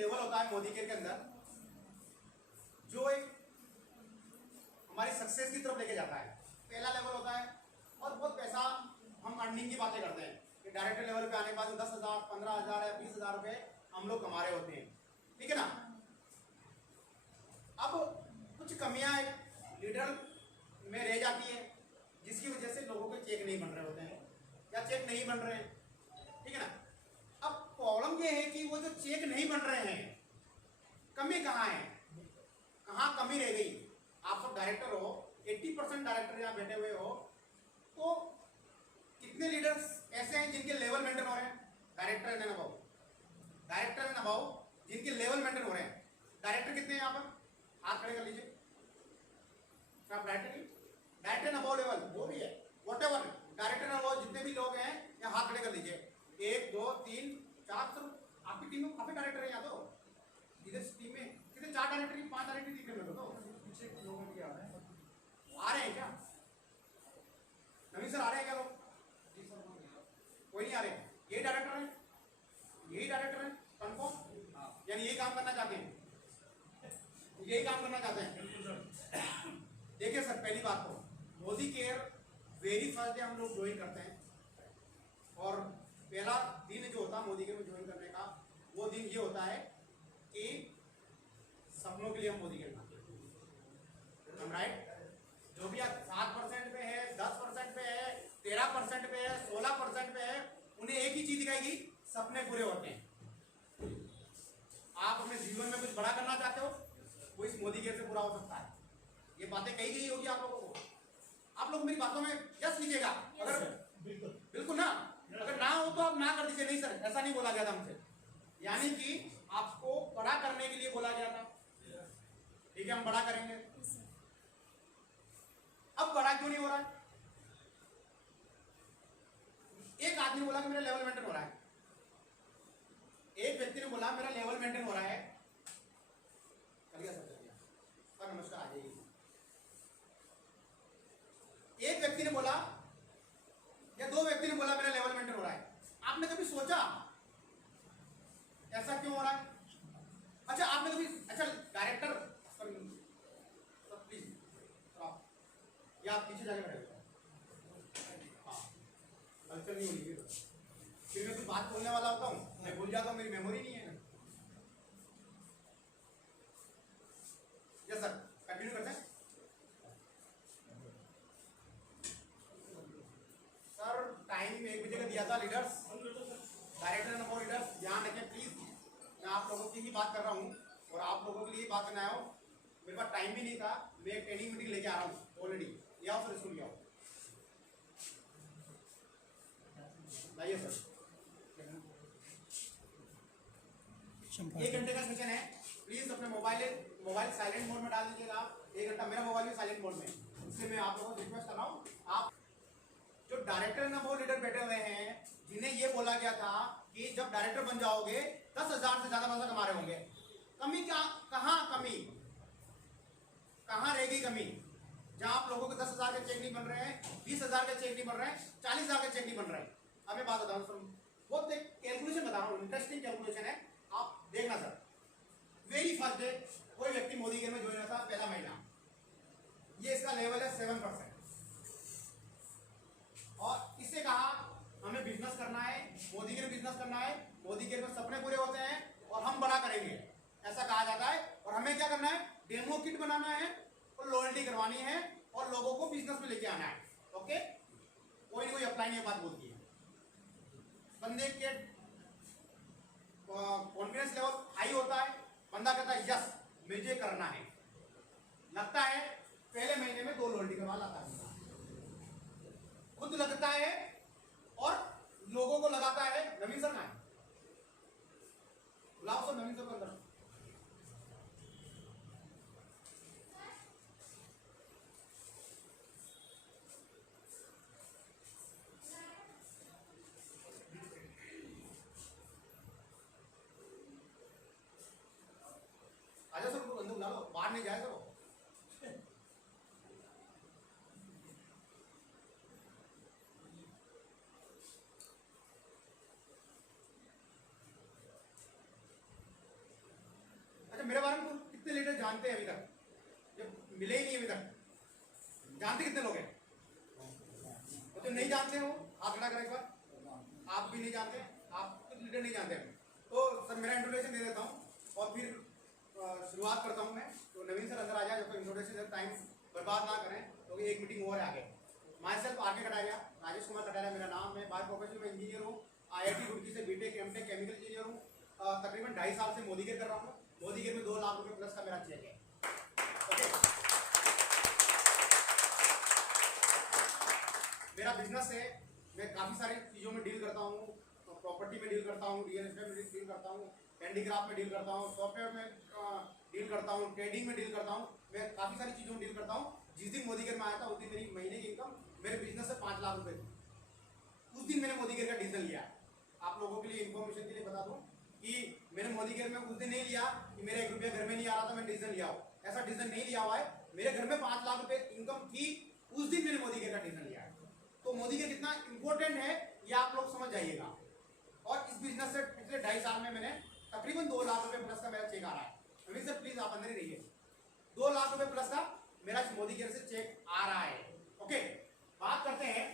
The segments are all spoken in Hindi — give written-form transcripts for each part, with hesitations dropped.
लेवल होता है मोदी केयर के अंदर, जो एक हमारी सक्सेस की तरफ लेके जाता है। पहला लेवल होता है और बहुत पैसा हम अर्निंग की बातें करते हैं कि डायरेक्टर लेवल पे आने के बाद 10,000, 15,000 या 20,000 रुपये हम लोग कमा रहे होते हैं, ठीक है ना। अब कुछ कमियां लीडर में रह जाती है, जिसकी वजह से लोगों के चेक नहीं बन रहे होते हैं या चेक नहीं बन रहे हैं, ठीक है ना। अब प्रॉब्लम ये है कि वो जो चेक नहीं बन रहे हैं, कमी कहाँ है, कहाँ कमी रह गई। आप सब डायरेक्टर हो, 80% डायरेक्टर यहाँ बैठे हुए हो, तो कितने लीडर्स ऐसे हैं जिनके लेवल मेंटेन हो रहे हैं। Director and above, director and above जिनके लेवल मेंटेन हो रहे हैं। डायरेक्टर कितने हैं यहाँ पर, हाथ खड़े कर लीजिए। आप डायरेक्टर एंड अबव लेवल वो भी है, what ever director and above जितने भी लोग हैं यहाँ हाथ खड़े कर लीजिए। 1 2 3 4, सब आपकी टीम में काफी डायरेक्टर है यहाँ तो। इधर टीम में कितने, 4 डायरेक्टर की 5 डायरेक्टर टीम में तो पीछे लोग भी आ रहे हैं क्या? नवीन सर आ रहे हैं क्या लोग? कोई नहीं आ रहे। यही डायरेक्टर है, यही डायरेक्टर है कंफर्म, यानी यही काम करना चाहते हैं, यही काम करना चाहते हैं। देखिए सर, पहली बात तो Modi care very first day हम लोग ज्वाइन करते हैं, और पहला दिन जो होता है मोदी केयर में ज्वाइन करने का, वो दिन ये होता है कि सपनों के लिए हम मोदी केयर बनाते हैं, राइट। जो भी 7% पे है, 10% पे है, 13% पे है, 16% पे है, उन्हें एक ही चीज दिखाएगी, सपने पूरे होते हैं। आप अपने जीवन में कुछ बड़ा करना चाहते हो, वो इस मोदी केयर से पूरा हो सकता है। ये बातें कही गई होगी आप लोगों को, आप लोग मेरी बातों में यस लीजिएगा। अगर बिल्कुल ना, अगर ना हो तो आप ना कर दीजिए। नहीं सर, ऐसा नहीं बोला गया था हमसे, यानी कि आपको बड़ा करने के लिए बोला गया था, ठीक है, हम बड़ा करेंगे। अब बड़ा क्यों नहीं हो रहा है? एक आदमी ने बोला कि मेरा लेवल मेंटेन हो रहा है, एक व्यक्ति ने बोला मेरा लेवल मेंटेन हो रहा है, कर दिया सर, नमस्कार, आ जाइए। एक व्यक्ति ने बोला या 2 व्यक्ति ने बोला मेरा लेवल मेंटेन हो रहा है। आपने कभी सोचा ऐसा क्यों हो रहा है? अच्छा, आपने कभी, अच्छा डायरेक्टर प्लीज या आप पीछे जाके बैठे, हाँ हल्चल नहीं होनी चाहिए, फिर मैं कुछ बात बोलने वाला होता हूँ, मैं भूल जाता हूँ, मेरी मेमोरी नहीं है ना। यस सर, कंटिन्यू करते हैं। सर टाइम 1 बजे का दिया था leaders, director and above leaders ध्यान रखें प्लीज। मैं आप लोगों की ही बात कर रहा हूँ और आप लोगों के लिए बात करना आया हूँ। मेरे पास टाइम भी नहीं था, मैं एक ट्रेनिंग मीटिंग लेके आ रहा हूँ ऑलरेडी। आओ सर, इसको ले आओ, लाइए सर। 1 घंटे का सेशन है, प्लीज अपने मोबाइल साइलेंट मोड में डाल दीजिएगा आप। 1 घंटा मेरा मोबाइल भी साइलेंट मोड में, इसलिए मैं आप लोगों को रिक्वेस्ट कर रहा हूँ। आप जो डायरेक्टर ना वो लीडर बैठे हुए हैं, जिन्हें ये बोला गया था कि जब डायरेक्टर बन जाओगे 10,000 से ज्यादा पैसा कमा रहे होंगे, कमी क्या, कहाँ कमी, कहाँ रह गई कमी? जहां आप लोगों को 10,000 के चेक नहीं बन रहे हैं, 20,000 के चेक नहीं बन रहे हैं, 40,000 के चेक नहीं बन रहे हैं। अब मैं बात बताऊं सर, बहुत एक कैलकुलेशन बता रहा हूँ, इंटरेस्टिंग कैलकुलेशन है, आप देखना सर। वेरी फर्स्ट डे कोई व्यक्ति मोदी केयर में ज्वाइन होता है, पहला महीना, ये इसका लेवल है 7%, और इससे कहा हमें बिजनेस करना है, मोदी केयर बिजनेस करना है, मोदी केयर में सपने पूरे होते हैं और हम बड़ा करेंगे, ऐसा कहा जाता है। और हमें क्या करना है, डेमो किट बनाना है और लॉयल्टी करवानी है और लोगों को बिजनेस में लेके आना है। ओके, कोई नहीं कोई अप्लाई नहीं बात बोलती है, बंदे के कॉन्फिडेंस लेवल हाई होता है, बंदा कहता है यस मुझे करना है, लगता है पहले महीने में 2 लॉयल्टी करवा लाता है, खुद लगता है और लोगों को लगाता है। नवीन सर ना है, बुलाओ सर नवीन सर को अंदर। आजा सर, अंदर बुला लो, बाहर नहीं जाए सर वो। जानते हैं अभी तक? जब मिले ही नहीं अभी तक, जानते कितने लोग हैं? तो जो नहीं जानते हो हाथ खड़ा करें एक बार। आप भी नहीं जानते, आप कुछ लीडर नहीं जानते। तो सर मेरा इंट्रोडक्शन दे देता हूँ और फिर शुरुआत करता हूँ मैं। तो नवीन सर अंदर आ जाए, जब इंट्रोडक्शन टाइम बर्बाद ना करें, क्योंकि एक मीटिंग और आगे। माई सेल्फ आगे कटारिया, राजेश कुमार कटारिया मेरा नाम है। बाय प्रोफेशन में इंजीनियर हूँ, IIT रुड़की से बीटेक एमटेक केमिकल इंजीनियर हूँ। तकरीबन 2.5 साल से मोदीगिर कर रहा हूँ। मोदीगिर में 2 लाख रुपए प्लस का मेरा चेक है। ओके, मेरा बिजनेस है, मैं काफ़ी सारी चीज़ों में डील करता हूँ। प्रॉपर्टी में डील करता हूँ, रियल एस्टेट में डील करता हूँ, हैंडीक्राफ्ट में डील करता हूँ, सॉफ्टवेयर में डील करता हूँ, ट्रेडिंग में डील करता हूँ। मैं काफ़ी सारी चीज़ों में डील करता हूँ। जिस दिन मोदीगिर में आया था उस दिन मेरी महीने की इनकम मेरे बिजनेस से 5 लाख रुपए थी। उस दिन मैंने मोदीगिर का डिसीजन लिया। आप लोगों के लिए इन्फॉर्मेशन के लिए बता दूं कि मैंने मोदीगिर में उस दिन नहीं लिया कि मेरा 1 रुपया घर में नहीं आ रहा था, मैंने डिसीजन लिया हो। ऐसा डिसीजन नहीं लिया हुआ है। मेरे घर में 5 लाख रुपए इनकम थी, उस दिन मैंने मोदीगिर का डिसीजन लिया है। तो मोदीगिर कितना इंपॉर्टेंट है ये आप लोग समझ जाइएगा। और इस बिजनेस से पिछले 2.5 साल में मैंने तकरीबन 2 लाख रुपए प्लस का मेरा चेक आ रहा है। अभी सर प्लीज आप अंदर ही रहिए। 2 लाख रुपए प्लस का मेरा मोदीगिर से चेक आ रहा है। ओके, बात करते हैं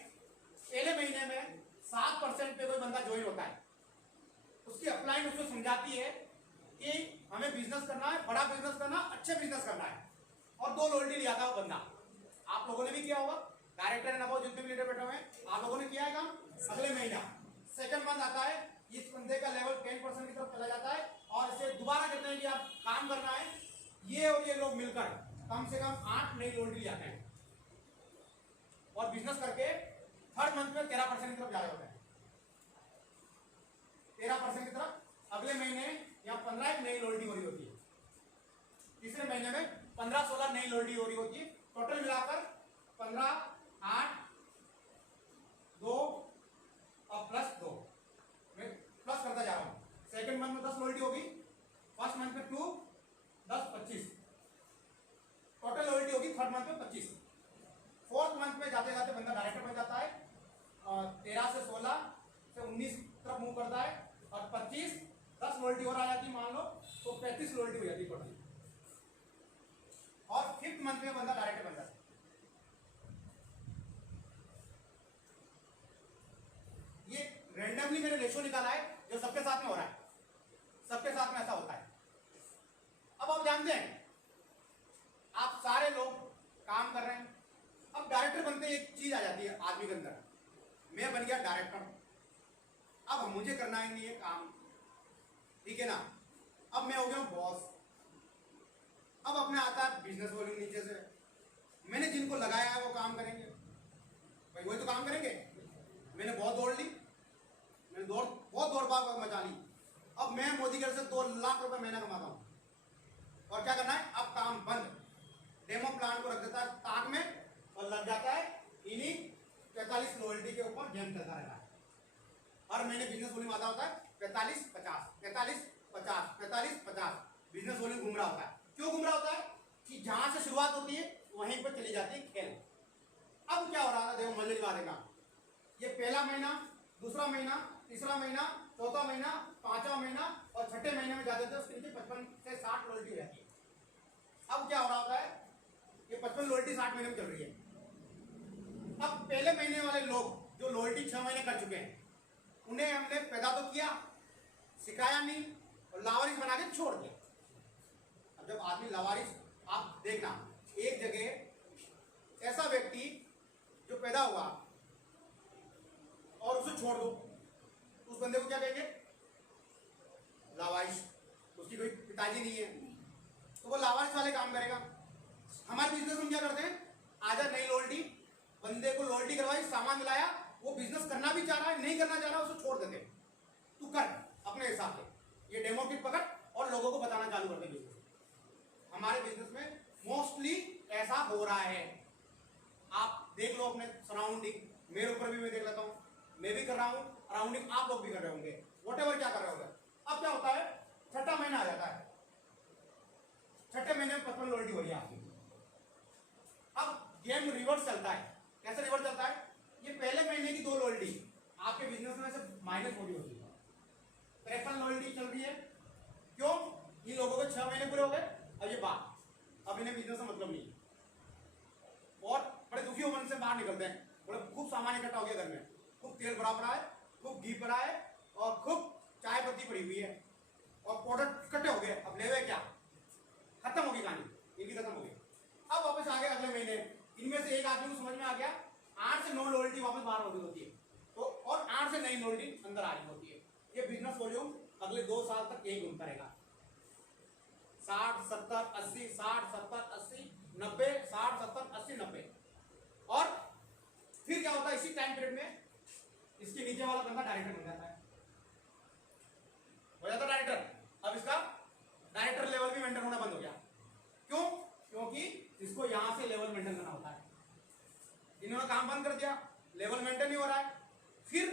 पहले महीने में 7% पे कोई बंदा ज्वाइन होता है, उसकी अपलाइन उसको समझाती है कि हमें बिजनेस करना है, बड़ा बिजनेस करना, अच्छे बिजनेस करना है, और 2 लोल्टी लिया था वो बंदा। आप लोगों ने भी किया होगा, डायरेक्टर एंड अबव जितने भी लीडर बैठे हुए हैं, आप लोगों ने किया है काम। अगले महीना सेकंड मंथ आता है, इस बंदे का लेवल 10% की तरफ चला जाता है और इसे दोबारा कहते हैं कि आप काम करना है। ये और ये लोग मिलकर कम से कम 8 नई लोल्टी ले आते हैं और बिजनेस करके थर्ड मंथ में 13% की तरफ जा रहे होते हैं। 13% की तरफ अगले महीने यहाँ 15 एक नई लोल्टी हो रही होती है। तीसरे महीने में 15-16 नई लोल्टी हो रही होती है। टोटल मिलाकर 15, 8, 2 और प्लस 2 मैं प्लस करता जा रहा हूँ। सेकेंड मंथ में 10 लोल्टी होगी, फर्स्ट मंथ में 2, 10, 25 टोटल लोल्टी होगी। थर्ड मंथ में 25। फोर्थ मंथ में जाते जाते बंदा डायरेक्टर बन जाता है। 13 से 16 से 19 तरफ मूव करता है और 25 10 लोल्टी और आ जाती है मान लो, तो 35 लोल्टी हो जाती है टोटल। और फिफ्थ मंथ में बंदा डायरेक्टर बन जाता है। ये रैंडमली मैंने रेशो निकाला है जो सबके साथ में हो रहा है, सबके साथ में ऐसा होता है। अब आप जानते हैं आप सारे लोग काम कर रहे हैं, अब डायरेक्टर बनते एक चीज आ जाती है आदमी के अंदर, मैं बन गया डायरेक्टर, अब मुझे करना ही नहीं है काम, ठीक है ना। अब मैं हो गया हूं बॉस। अब अपने आता है बिजनेस वॉल्यूम नीचे से, मैंने जिनको लगाया है वो काम करेंगे भाई, वही तो काम करेंगे। मैंने बहुत दौड़ ली, मैंने बहुत दौड़ भाग मचा ली। अब मैं मोदीगिर से 2 लाख रुपए महीना कमाता हूं और क्या करना है, अब काम बंद। डेमो प्लान को रख देता है ताक में और लग जाता है इन्हीं 45 लोयल्टी के ऊपर गेम चलता रहता है। हर महीने बिजनेस वॉल्यूम आता होता है 45-50, 45-50, 45-50। बिजनेस वॉल्यूम घूम रहा होता है। क्यों घूम रहा होता है कि जहां से शुरुआत होती है वहीं पर चली जाती है खेल। अब क्या हो रहा था, देखो मजे की बात है। ये पहला महीना, दूसरा महीना, तीसरा महीना, चौथा महीना, पांचवा महीना और छठे महीने में जाते थे उसके नीचे 55 से 60 लोयल्टी रहती है। अब क्या हो रहा होता है, ये 55 लोयल्टी 60 महीने में चल रही है। अब पहले महीने वाले लोग जो लोयल्टी 6 महीने कर चुके हैं, उन्हें हमने पैदा तो किया, सिखाया नहीं और लावारिस बना के छोड़ दिया। अब जब आदमी लावारिस, आप देखना एक जगह ऐसा व्यक्ति जो पैदा हुआ और उसे छोड़ दो, उस बंदे को क्या कहेंगे, लावारिस। उसकी कोई पिताजी नहीं है तो वो लावारिस वाले काम करेगा। हमारे बिजनेस में क्या करते हैं, आजा नई लोयल्टी, बंदे को लोयल्टी करवाई, सामान दिलाया, वो बिजनेस करना भी चाह रहा है, नहीं करना चाह रहा है, उसे छोड़ देते, तू कर अपने हिसाब से। ये डेमो किट पकड़ और लोगों को बताना चालू करते बिजनेस। हमारे बिजनेस में मोस्टली ऐसा हो रहा है। आप देख लो अपने सराउंडिंग, मेरे ऊपर भी मैं देख लेता हूं, मैं भी कर रहा हूं, सराउंडिंग आप लोग भी कर रहे होंगे, व्हाटएवर क्या कर रहे होंगे। अब क्या होता है, छठा महीना आ जाता है, छठे महीने में 55 लोयल्टी हो रही है आपकी। अब गेम रिवर्स चलता है। कैसे रिवर्स चलता है, ये पहले महीने की 2 लोयल्टी आपके बिजनेस में से माइनस हो रही होती है, 53 लोयल्टी चल रही है। क्यों, इन लोगों को 6 महीने पूरे हो गए। अब ये बात अब इन्हें बिजनेस से मतलब नहीं है और बड़े दुखी होकर से बाहर निकलते हैं। बोले खूब सामान इकट्ठा हो गया घर में, खूब तेल भरा पड़ा है, खूब घी पड़ा है और खूब चाय पत्ती पड़ी हुई है और प्रोडक्ट इकट्ठे हो गए। अब ले क्या, खत्म होगी कहानी, इनकी खत्म हो गई। अब वापस आ गए अगले महीने, इनमें से एक आदमी को समझ में आ गया 8 से 9 लॉयल्टी वापस बाहर मौजूद होती है, तो और 8 से नई लॉयल्टी अंदर आ रही होती है। ये बिजनेस वॉल्यूम अगले 2 साल तक यही घूमता रहेगा, 60 70 80 60 70 80 90 60 70 80 90। और फिर क्या होता है, इसी टाइम पीरियड में इसके नीचे वाला बंदा डायरेक्टर बन जाता है, हो जाता डायरेक्टर। अब इसका डायरेक्टर लेवल भी मेंटेन होना बंद हो गया। क्यों? क्योंकि इसको यहां से लेवल मेंटेन करना होता है। इन्होंने काम बंद कर दिया, लेवल मेंटेन नहीं हो रहा है। फिर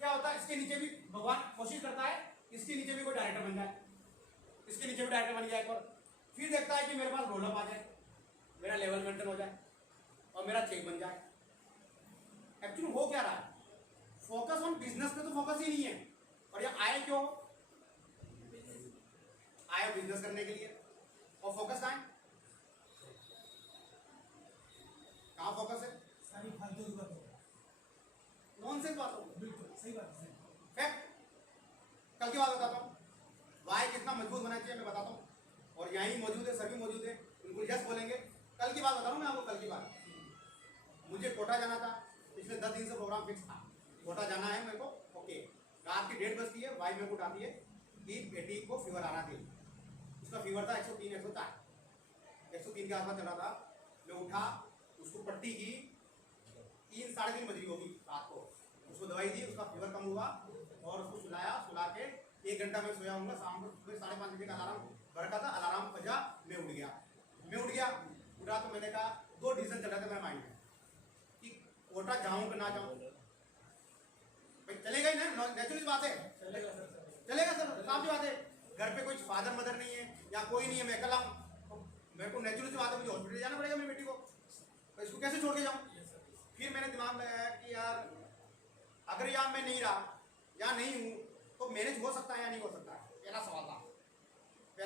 क्या होता है, इसके नीचे भी भगवान कोशिश करता है इसके नीचे भी कोई डायरेक्टर बन जाए, इसके नीचे भी डायरेक्टर बन जाए। फिर देखता है कि मेरे पास रोल अप आ जाए, मेरा लेवल मेंटेन हो जाए और मेरा चेक बन जाए। एक्चुअली हो क्या रहा है, फोकस ऑन बिजनेस पे तो फोकस ही नहीं है। और ये आए क्यों, आए बिजनेस करने के लिए, और फोकस कहाँ है, कहाँ फोकस है, सारी फालतू की बात है, नॉनसेंस बात हो, बिल्कुल सही बात है। फैक्ट। कल की बात बताता हूँ, वाई कितना मजबूत होना चाहिए मैं बताता हूँ, और यहीं मौजूद है, सभी मौजूद है, उनको यस बोलेंगे। कल की बात बता रहा हूँ मैं आपको, कल की बात। मुझे कोटा जाना था, पिछले 10 दिन से प्रोग्राम फिक्स था, कोटा जाना है मेरे को। ओके, रात की 1:30 बजती है, वाई मेरे को उठाती है कि बेटी को फीवर आ रहा थी। उसका फीवर था 103 103 के आसपास चल रहा था। मैं उठा, उसको पट्टी की, 3 साढ़े 3 बज रही होगी रात को, उसको दवाई दी, उसका फीवर कम हुआ और उसको सुलाया। सुला के 1 घंटा में सोया हूँगा। शाम को सुबह 5:30 बजे का अलार्म बरका था, अलार्म बजा, मैं उठ गया। उठा तो मैंने कहा 2 डिसीजन चल रहे थे मेरे माइंड में कि कोटा जाऊँ कि ना जाऊँ। भाई चलेगा ही ना, नेचुरल बात है, चलेगा सर, साफ सी बात है। घर पे कोई फादर मदर नहीं है या कोई नहीं है, मैं अकेला हूँ, मेरे को नेचुरल सी बात है, मुझे हॉस्पिटल जाना पड़ेगा मेरी बेटी को, तो इसको कैसे छोड़ के जाऊँ। फिर मैंने दिमाग लगाया कि यार अगर यहाँ मैं नहीं रहा या नहीं हूँ तो मैनेज हो सकता है या नहीं हो सकता है। पहला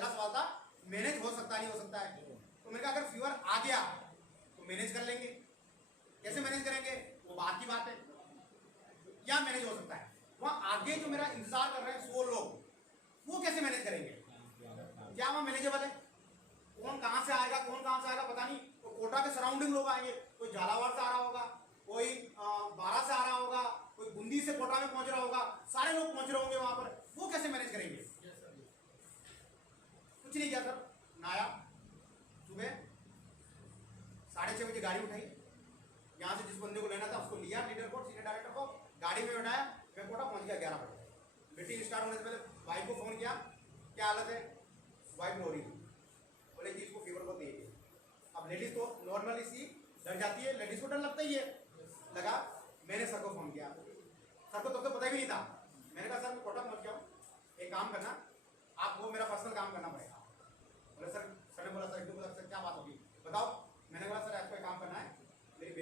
सवाल था मैनेज हो सकता है नहीं हो सकता है। तो मैंने कहा अगर फीवर आ गया तो मैनेज कर लेंगे, कैसे मैनेज करेंगे वो बात की बात है, क्या मैनेज हो सकता है। वहाँ आगे जो मेरा इंतजार कर रहे हैं 100 लोग, वो कैसे मैनेज करेंगे, क्या वहाँ मैनेजेबल है, कौन कहाँ से आएगा पता नहीं। तो कोटा के सराउंडिंग लोग आएंगे, कोई झालावाड़ से आ रहा होगा, कोई बारा से आ रहा होगा, कोई बूंदी से कोटा में पहुंच रहा होगा, सारे लोग पहुंच रहे होंगे वहां पर, वो कैसे मैनेज करेंगे। कुछ नहीं किया सर, नाया सुबह 6:30 बजे गाड़ी उठाई, यहाँ से जिस बंदे को लेना था उसको लिया, लीडर को, सीनियर डायरेक्टर को, गाड़ी में बैठाया, मैं कोटा पहुंच गया 11 बजे। मीटिंग स्टार्ट होने से पहले वाइफ को फोन किया, क्या हालत है, वाइफ रो रही थी, बोले कि इसको फीवर बहुत तेज है। अब लेडीज तो नॉर्मली सी डर जाती है, लेडीज को डर लगता ही है। लगा, मैंने सर को फोन किया, सर को तब तो पता भी नहीं था। मैंने कहा सर मैं कोटा पहुंच गया हूँ, एक काम करना, आपको मेरा पर्सनल काम करना पड़ेगा। बोले सर ने बोला सर क्या बात होगी बताओ। मैंने बोला सर आपको एक काम करना है, मेरी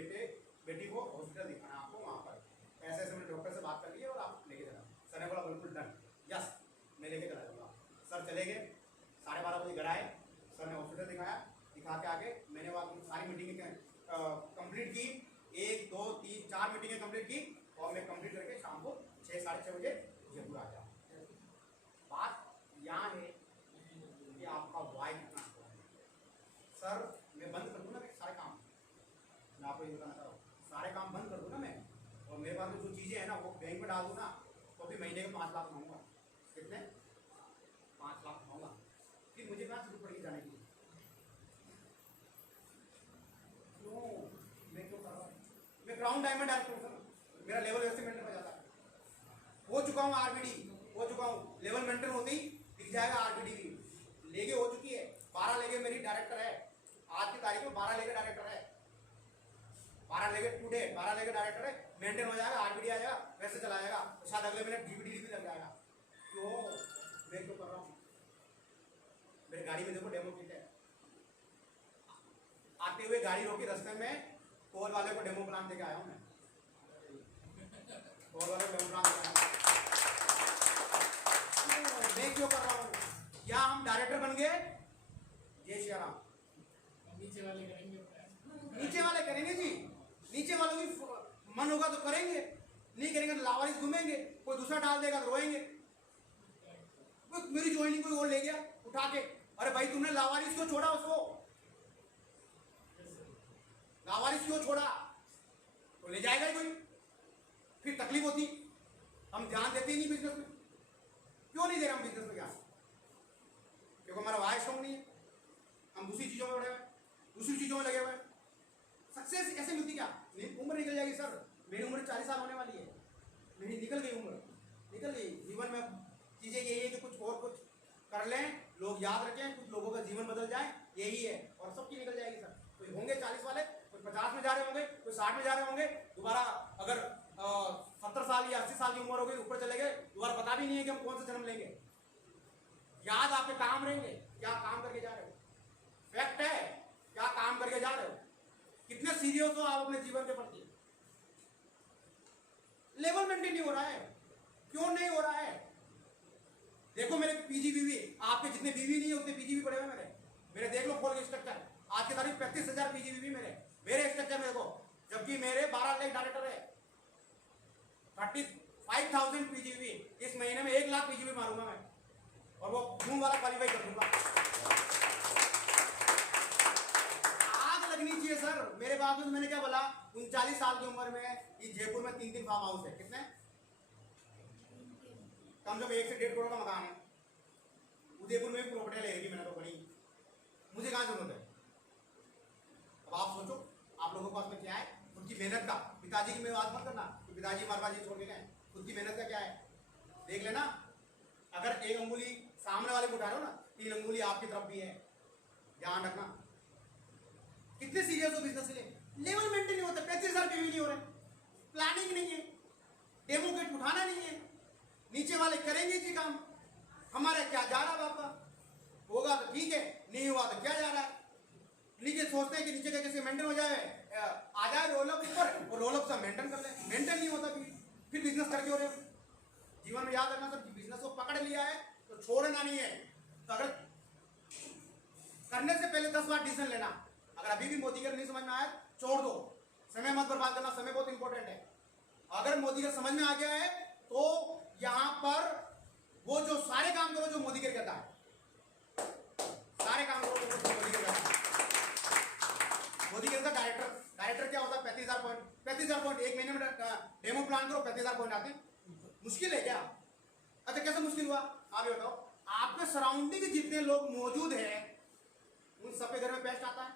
बेटी को हॉस्पिटल दिखाना है आपको, वहाँ पर ऐसे मैंने डॉक्टर से बात कर ली है और आप लेके जाना। सर ने बोला बिल्कुल डन, यस मैं लेके चला जाऊँगा। सर चले गए, 12:30 बजे घर आए, सर ने हॉस्पिटल दिखाया, दिखा के आगे मैंने वहाँ सारी मीटिंगें कंप्लीट की, 1 2 3 4 मीटिंगें कंप्लीट की और मैं कंप्लीट करके शाम को 6 साढ़े 6 बजे जयपुर आ गया। बात यहाँ है कि आपका वाई कितना सर, मैं बंद कर दूँ ना सारे काम, मैं आपको ये बताना चाह रहा हूँ, सारे काम बंद कर दूँ ना मैं, और मेरे पास जो चीज़ें हैं ना वो बैंक में डाल दूँ ना, तो भी महीने के 5 लाख मांगूंगा। कितने? 5 लाख मांगूंगा। फिर मुझे कहाँ जरूरत पड़ेगी जाने की, क्यों मैं क्यों कर रहा हूँ, मैं क्राउन डायमंड डायरेक्टर हूँ सर, मेरा लेवल वैसे मेंटेन हो जाता है, हो चुका हूँ आरबीडी, हो चुका हूँ, लेवल मेंटेन होते ही दिख जाएगा आरबीडी भी लेके हो चुकी है, 12 लेके मेरी डायरेक्टर है, आज की तारीख में 12 लेके डायरेक्टर है, 12 लेके टुडे 12 लेके डायरेक्टर है, मेंटेन हो जाएगा, आरबीडी आ जाएगा, वैसे चला जाएगा, तो शायद अगले महीने डीबीडी भी लग जाएगा। क्यों मैं क्यों कर रहा हूँ, मेरी गाड़ी में देखो डेमो किट है, आते हुए गाड़ी रोकी रास्ते में, कोल वाले को डेमो प्लान देके आया हूँ मैं, कोल वाले को डेमो प्लान देके आया हूँ। मैं क्यों कर रहा हूँ, क्या हम डायरेक्टर बन गए, जय श्री राम, नीचे वाले करेंगे नीचे वाले करेंगे जी, नीचे वालों की मन होगा तो करेंगे, नहीं करेंगे तो लावारिस घूमेंगे, कोई दूसरा डाल देगा तो रोएंगे। मेरी ज्वाइनिंग कोई और ले गया उठा के, अरे भाई तुमने लावारिस क्यों छोड़ा उसको, लावारिस क्यों छोड़ा, तो ले जाएगा ही कोई, फिर तकलीफ होती। हम ध्यान देते ही नहीं बिजनेस में, क्यों नहीं दे रहे हम बिजनेस में ध्यान, क्योंकि हमारा वाय स्ट्रॉन्ग नहीं है, हम दूसरी चीजों में बढ़े हुए, दूसरी चीजों में लगे हुए। सक्सेस ऐसे मिलती क्या, उम्र निकल जाएगी सर, मेरी उम्र 40 साल होने वाली है, मेरी निकल गई उम्र, निकल गई। जीवन में चीजें यही है कि कुछ और कुछ कर लें, लोग याद रखें, कुछ लोगों का जीवन बदल जाए, यही है, और सबकी निकल जाएगी सर। कोई होंगे 40 वाले, कोई 50 में जा रहे होंगे, कोई 60 में जा रहे होंगे, दोबारा अगर 70 साल या 80 साल की उम्र हो गई, ऊपर चले गए, दोबारा पता भी नहीं है कि हम कौन सा जन्म लेंगे। याद आपके काम रहेंगे, क्या काम करके जा रहे हो, फैक्ट है, क्या काम करके जा रहे हो, कितने सीरियस हो आप अपने जीवन के प्रति, लेवल मेंटेन नहीं हो रहा है, क्यों नहीं हो रहा है। देखो मेरे पीजी बीवी, आपके जितने बीवी नहीं है उतने पीजी भी पड़े हुए मेरे देख लो खोल के स्ट्रक्चर, आज की तारीख 35,000 पीजी बीवी मेरे स्ट्रक्चर में देखो, जबकि मेरे 12 लाख डायरेक्टर है, 35,000 पीजीबी, इस महीने में 1 लाख पीजीबी मारूंगा मैं, और वो खून वाला क्वालिफाई कर दूंगा। आग लगनी चाहिए सर। मेरे बावजूद मैंने क्या बोला, 39 साल की उम्र में ये जयपुर में 3 फार्म हाउस है, कितने, कम से कम 1 से 1.5 करोड़ का मकान है। उदयपुर में भी प्रॉपर्टी लेगी मैंने तो बड़ी, मुझे कहाँ जरूरत है। अब आप सोचो आप लोगों के पास में क्या है, खुद की मेहनत का। पिताजी की बात मत करना कि पिताजी हमारे पास ये छोड़ के गए, खुद की मेहनत का क्या है देख लेना। अगर 1 अंगुली सामने वाले को उठा रहे हो ना, 3 अंगुली आपकी तरफ भी है, ध्यान रखना। कितने सीरियस हो बिजनेस के लिए, लेवल मेंटेन नहीं होता, 35,000 भी नहीं हो रहे, प्लानिंग नहीं है, डेमो किट उठाना नहीं है, नीचे वाले करेंगे जी काम, हमारे क्या जा रहा बाबा, होगा तो ठीक है, नहीं हुआ तो क्या जा रहा है। नीचे सोचते हैं कि नीचे का कैसे मेंटेन हो जाए, आ जाए रोलअप ऊपर और रोलअप से मेंटेन कर ले, मेंटेन नहीं होता, फिर बिजनेस करके हो रहे हो। जीवन में याद रखना सर, बिजनेस को पकड़ लिया है तो छोड़ना नहीं है। तो अगर करने से पहले 10 बार डिसीजन लेना, अगर अभी भी मोदी का नहीं समझ में आया छोड़ दो, समय मत बर्बाद करना, समय बहुत इंपॉर्टेंट है। अगर मोदी का समझ में आ गया है तो यहां पर वो जो सारे काम करो जो मोदी कहता है, सारे काम करो जो मोदी कहता है। मोदी कहता है डायरेक्टर क्या होता है, 35,000 पॉइंट 1 महीने में डेमो प्लान करो, 35,000 पॉइंट आते हैं, मुश्किल है क्या। अच्छा कैसे मुश्किल हुआ आप ये बताओ, आपके सराउंडिंग जितने लोग मौजूद हैं उन सबके घर में पेस्ट आता है,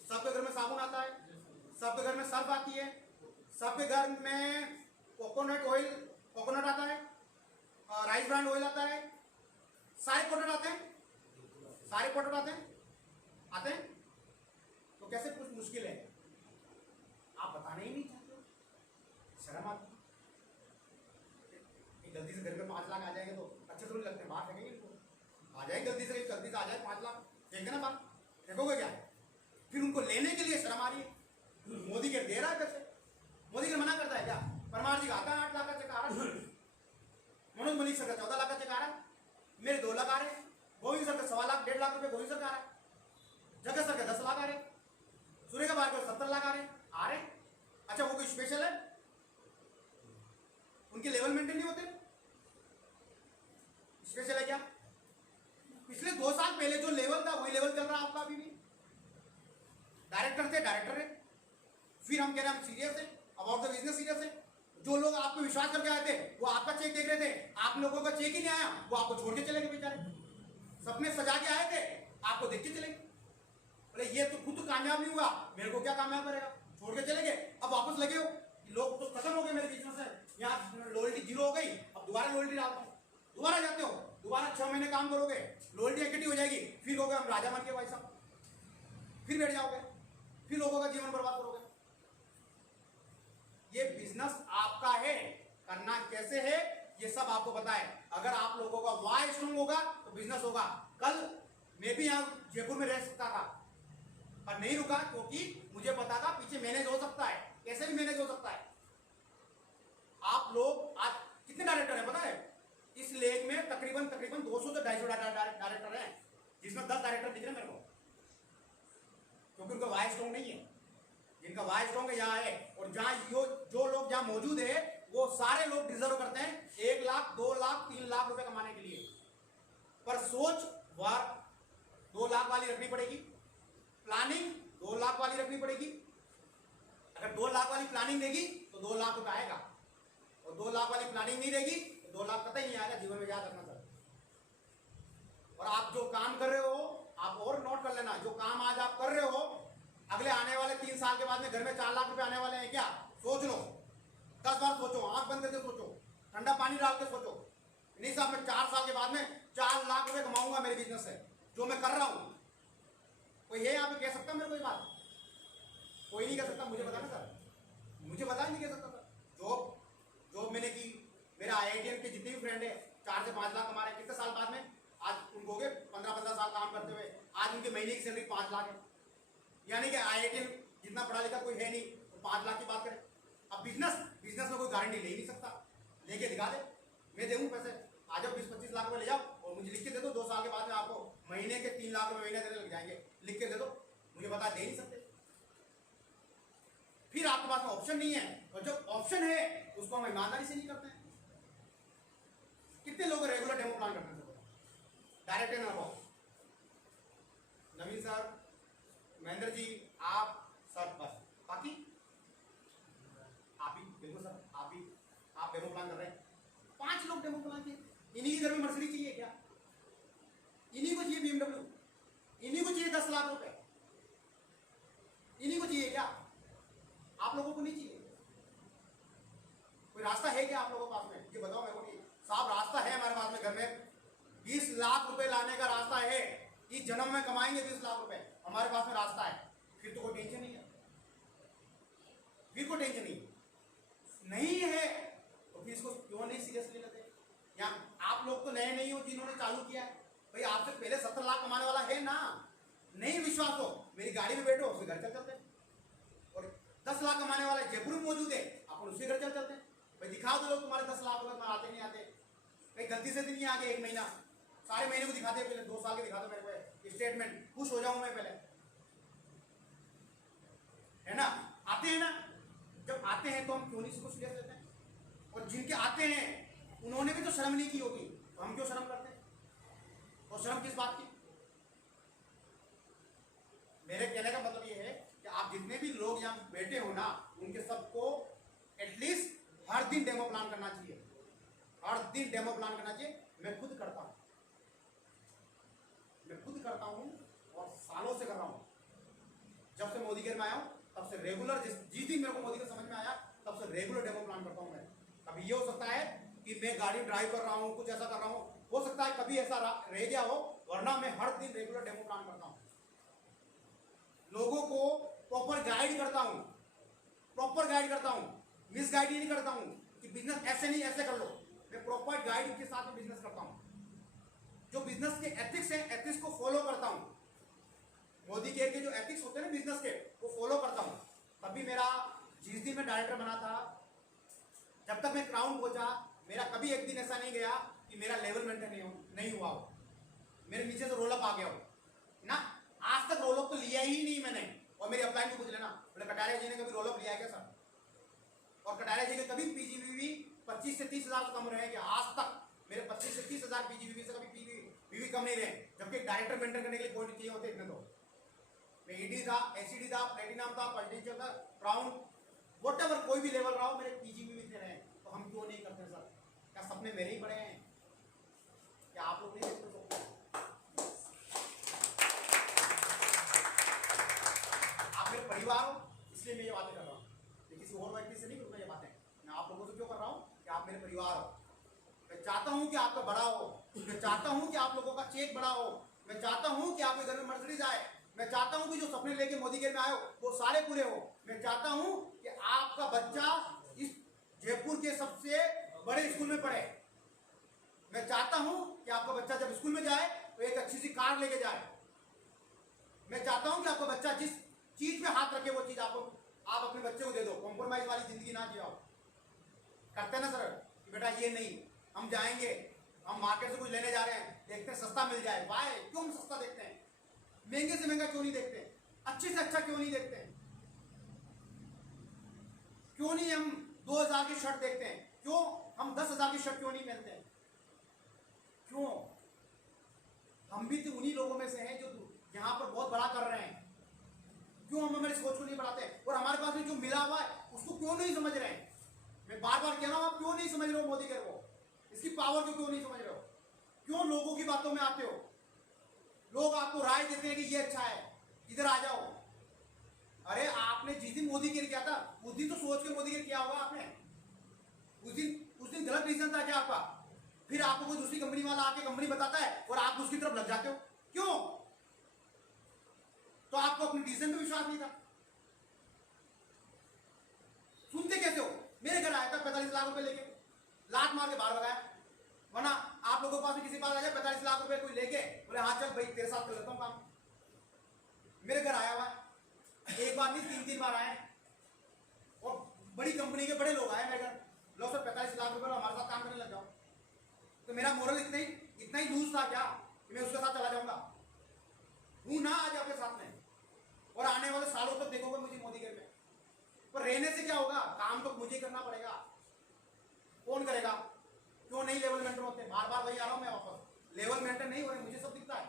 सबके घर में साबुन आता है, सबके घर में सर्फ आती है, सबके घर में कोकोनट आता है, राइस ब्रांड ऑयल आता है, सारे प्रोडक्ट आते हैं, सारे प्रोडक्ट आते हैं। तो कैसे कुछ मुश्किल है, आप बताना ही नहीं चाहते हो, शर्म आती है। गलती से घर में 5 लाख आ जाएंगे तो अच्छे थोड़ी लगते हैं, बाहर फेंकेंगे इनको, आ जाए गलती से आ जाए 5 लाख फेंक देना, बाहर फेंकोगे क्या, फिर उनको लेने के लिए शर्म आ रही है। मोदी के दे रहा है पैसे, मोदी के मना करता है क्या, परमार जी का आता है 8 लाख का चेक आ रहा है, मनोज मलिक सर का 14 लाख का चेक आ रहा है, मेरे 2 लाख आ रहे हैं, गोविंद सर का 1.25 लाख 1.5 लाख रुपए गोविंद सर का आ रहा है, जगत सर का 10 लाख आ रहे, सूर्य का बार का 70 लाख आ रहे। अच्छा वो कोई स्पेशल है, उनके लेवल मेंटेन नहीं होते, स्पेशल है क्या। पिछले 2 साल पहले जो लेवल था वही लेवल चल रहा है आपका अभी भी, डायरेक्टर है, फिर हम कह रहे हैं हम सीरियस है, अबाउट द बिजनेस सीरियस है। जो लोग आपको विश्वास करके आए थे वो आपका चेक देख रहे थे, आप लोगों का चेक ही नहीं आया, वो आपको छोड़ के चले गए बेचारे, सपने सजा के आए थे आपको देख के चले गए, बोले ये तो खुद कामयाब नहीं हुआ, मेरे को क्या कामयाब करेगा, छोड़ के चले गए। अब वापस लगे हो, लोग तो खत्म हो गए मेरे बिजनेस से, यहाँ लॉयल्टी 0 हो गई, अब दोबारा लॉयल्टी डालता हूँ, दोबारा जाते हो, दोबारा 6 महीने काम करोगे, लॉयल्टी इकट्ठी हो जाएगी, फिर कहोगे हम राजा बन के भाई साहब, फिर बैठ जाओगे, फिर लोगों का जीवन बर्बाद करोगे। ये बिजनेस आपका है, करना कैसे है ये सब आपको पता है। अगर आप लोगों का वाई स्ट्रॉन्ग होगा तो बिजनेस होगा। कल मैं भी यहाँ जयपुर में रह सकता था पर नहीं रुका, क्योंकि मुझे पता था पीछे मैनेज हो सकता है, कैसे भी मैनेज हो सकता है। आप लोग आज कितने डायरेक्टर हैं पता है, इस लेग में तकरीबन 200 से 250 डायरेक्टर हैं, जिसमें 10 डायरेक्टर दिख रहे हैं मेरे को, क्योंकि उनका वाई स्ट्रॉन्ग नहीं है। जिनका वाई स्ट्रॉन्ग है यहाँ है, और जहाँ जो लोग जहाँ मौजूद है वो सारे लोग डिजर्व करते हैं 1 लाख 2 लाख 3 लाख रुपए कमाने के लिए। पर सोच वार 2 लाख वाली रखनी पड़ेगी, प्लानिंग 2 लाख वाली रखनी पड़ेगी। अगर 2 लाख वाली प्लानिंग देगी तो 2 लाख रुपए आएगा, और 2 लाख वाली प्लानिंग नहीं देगी तो 2 लाख कतई नहीं आएगा। जीवन में याद रखना सर। और आप जो काम कर रहे हो, आप और नोट कर लेना, जो काम आज आप कर रहे हो अगले आने वाले 3 साल के बाद में घर में 4 लाख रुपए आने वाले हैं क्या? सोच लो, 10 बार सोचो, आंख बंद करके सोचो, ठंडा पानी डाल के सोचो। नहीं साहब मैं 4 साल के बाद में 4 लाख रुपए कमाऊंगा मेरे बिजनेस से, जो मैं कर रहा हूं। कोई है यहाँ पे कह सकता मेरे को ये बात? कोई नहीं कह सकता। मुझे बता ना सर, मुझे बता नहीं कह सकता सर। जॉब मैंने की, मेरा IITian के जितने भी फ्रेंड है 4 से 5 लाख कमा रहे हैं। कितने साल बाद में? आज उनको हो गए 15 साल काम करते हुए, आज उनके महीने की सैलरी 5 लाख है। यानी कि IITian जितना पढ़ा लिखा कोई है नहीं, तो 5 लाख की बात करें। अब बिजनेस में कोई गारंटी ले ही नहीं सकता। लेके दिखा दे, मैं दूँ पैसे, आ जाओ 20-25 लाख रुपए ले जाओ और मुझे लिख के दे दो। 2 साल के बाद में आपको महीने के 3 लाख रुपए महीने देने लग जाएंगे, लिख के दे दो। मुझे बता दे नहीं सकते। फिर आपके पास में ऑप्शन नहीं है, और जब ऑप्शन है उसको हम ईमानदारी से नहीं करते हैं। कितने लोग रेगुलर डेमो प्लान करते हैं? Direct and about. Naveen sir, Mahendra ji, आप सर, बस बाकी आप ही। बिल्कुल सर, आप डेमो प्लान कर रहे हैं। 5 लोग डेमो प्लान किए। इन्हीं के घर में मर्सिडीज चाहिए क्या? इन्हीं को चाहिए BMW, इन्हीं को चाहिए 10 लाख रुपए, इन्हीं को चाहिए क्या? आप लोगों को नहीं चाहिए? कोई रास्ता है क्या आप लोगों के पास में? ये बताओ मेरे को कि साहब रास्ता है हमारे पास में, घर में 20 लाख रुपए लाने का रास्ता है, इस जन्म में कमाएंगे 20 लाख रुपए, हमारे पास में रास्ता है। फिर तो कोई टेंशन नहीं है, फिर कोई टेंशन नहीं है। तो फिर इसको क्यों नहीं सीरियसली लेते? या आप लोग तो नए नहीं हो जिन्होंने चालू किया है। भाई आपसे पहले 70 लाख कमाने वाला है ना, नहीं विश्वास हो मेरी गाड़ी में बैठो, उसके घर चल चलते हैं। और 10 लाख कमाने वाला जयपुर में मौजूद है, अपन उसके घर चल चलते हैं। भाई दिखाओ तो लोग तुम्हारे 10 लाख रुपए आते नहीं आते। भाई गलती से नहीं आगे 1 महीना, सारे महीने को दिखाते, पहले 2 साल के दिखा दो मेरे को स्टेटमेंट, खुश हो जाऊं मैं पहले, है ना? आते हैं ना? जब आते हैं तो हम क्यों नहीं इसको सीरियस लेते हैं? और जिनके आते हैं उन्होंने भी तो शर्म नहीं की होगी, तो हम क्यों शर्म करते हैं? और शर्म किस बात की? मेरे कहने का मतलब ये है कि आप जितने भी लोग यहाँ बैठे हो ना, उनके सबको एटलीस्ट हर दिन डेमो प्लान करना चाहिए, हर दिन डेमो प्लान करना चाहिए। मैं खुद करता हूं, और सालों से कर रहा हूं। जब से मोदी केयर में आया हूं तब से रेगुलर, जिस दिन मेरे को मोदी केयर समझ में आया तब से रेगुलर डेमो प्लान करता हूं मैं। कभी ये हो सकता है कि मैं गाड़ी ड्राइव कर रहा हूं, कुछ ऐसा कर रहा हूं, हो सकता है कभी ऐसा रह गया हो, वरना मैं हर दिन रेगुलर डेमो प्लान करता हूं। लोगों को प्रॉपर गाइड करता हूं, मिस गाइड नहीं करता हूं कि बिजनेस ऐसे नहीं ऐसे कर लो। मैं प्रॉपर गाइड के साथ में बिजनेस करता हूं। जो बिजनेस के एथिक्स हैं, एथिक्स को फॉलो करता हूं। मोदी केयर के जो एथिक्स होते हैं ना बिजनेस के, वो फॉलो करता हूं। तभी मेरा, जिस दिन मैं डायरेक्टर बना था, जब तक मैं क्राउन पहुंचा, मेरा कभी एक दिन ऐसा नहीं गया कि मेरा लेवल मेंटेन नहीं हुआ हो, मेरे नीचे से रोलअप आ गया हो ना। आज तक रोलअप तो लिया ही नहीं मैंने। और मेरी अपलाइन को पूछ लेना, बोले कटारिया जी ने कभी रोलअप लिया है क्या सर? और कटारिया जी के कभी PGBV 25 से 30 हजार कम रहे हैं? आज तक मेरे 25 से 30 हजार PGBV से कभी PGBV कम नहीं रहे। जबकि डायरेक्टर मेंटेन करने के लिए पॉइंट चाहिए होते इतने। तो मैं ED था, SED था, प्लेटिनम था, पल्टीचर था, क्राउन, व्हाटएवर कोई भी लेवल रहा हो, मेरे PGBV इतने रहे। तो हम क्यों नहीं करते सर? क्या सपने मेरे ही बड़े हैं? क्या आप लोग नहीं देखते सपने? आप मेरे परिवार हो, इसलिए मैं ये बातें कर रहा हूँ। किसी और व्यक्ति से नहीं करूँगा ये बातें। मैं आप लोगों से क्यों कर रहा हूँ कि आप मेरे परिवार हो। मैं चाहता हूँ कि आपका बड़ा हो, मैं चाहता हूँ कि आप लोगों का चेक बड़ा हो, मैं चाहता हूँ कि आपके घर में मर्सिडीज आए, मैं चाहता हूँ कि जो सपने लेके मोदी केयर में आए हो वो सारे पूरे हो। मैं चाहता हूँ कि आपका बच्चा इस जयपुर के सबसे बड़े स्कूल में पढ़े। मैं चाहता हूँ कि आपका बच्चा जब स्कूल में जाए तो एक अच्छी सी कार लेके जाए। मैं चाहता हूँ कि आपका बच्चा जिस चीज में हाथ रखे वो चीज आप अपने बच्चे को दे दो। कॉम्प्रोमाइज वाली जिंदगी ना जियो। करते ना सर कि बेटा ये नहीं, हम जाएंगे, हम मार्केट से कुछ लेने जा रहे हैं, देखते हैं सस्ता मिल जाए। वाई क्यों हम सस्ता देखते हैं? महंगे से महंगा क्यों नहीं देखते? अच्छे से अच्छा क्यों नहीं देखते हैं? क्यों नहीं हम 2000 की शर्ट देखते हैं? क्यों हम 10,000 की शर्ट क्यों नहीं पहनते हैं? क्यों? हम भी तो उन्हीं लोगों में से हैं जो यहाँ पर बहुत बड़ा कर रहे हैं। क्यों हम हमारी सोच को नहीं बढ़ाते? और हमारे पास में जो मिला हुआ है उसको क्यों नहीं समझ रहे हैं? मैं बार बार कह रहा हूं, आप क्यों नहीं समझ रहे हो मोदी केयर को? इसकी पावर को क्यों नहीं समझ रहे हो? क्यों लोगों की बातों में आते हो? लोग आपको राय देते हैं कि ये अच्छा है, इधर आ जाओ। अरे आपने जिस दिन मोदी केयर किया था उस दिन तो सोच के मोदी केयर किया होगा आपने। उस दिन गलत रीजन था क्या आपका? फिर आपको कोई दूसरी कंपनी वाला आके कंपनी बताता है और आप उसकी तरफ लग जाते हो। क्यों? तो आपको अपने डिसीजन में विश्वास नहीं था। सुनते कैसे हो? मेरे घर आया था 45 लाख रुपए लेके, लात मार के बाहर भगाया। वरना आप लोगों के पास में किसी पास आ जाए 45 लाख रुपए कोई लेके बोले हाँ चल भाई तेरे साथ कर लेता हूँ काम। मेरे घर आया हुआ है, एक बार नहीं 3-3 बार आए और बड़ी कंपनी के बड़े लोग आए मेरे घर। लो सर 45 लाख रुपए हमारे साथ काम करने लग जाओ। तो मेरा मोरल इतना ही लूज था क्या कि मैं उसके साथ चला जाऊंगा? हूं ना आज आपके साथ में, और आने वाले सालों तक देखोगे मुझे मोदी केयर में। पर रहने से क्या होगा? काम तो मुझे करना पड़ेगा। कौन करेगा? क्यों नहीं लेवल मेंटेन होते? बार बार वही आ रहा हूं मैं वापस, लेवल मेंटेन नहीं हो रहे। मुझे सब दिखता है,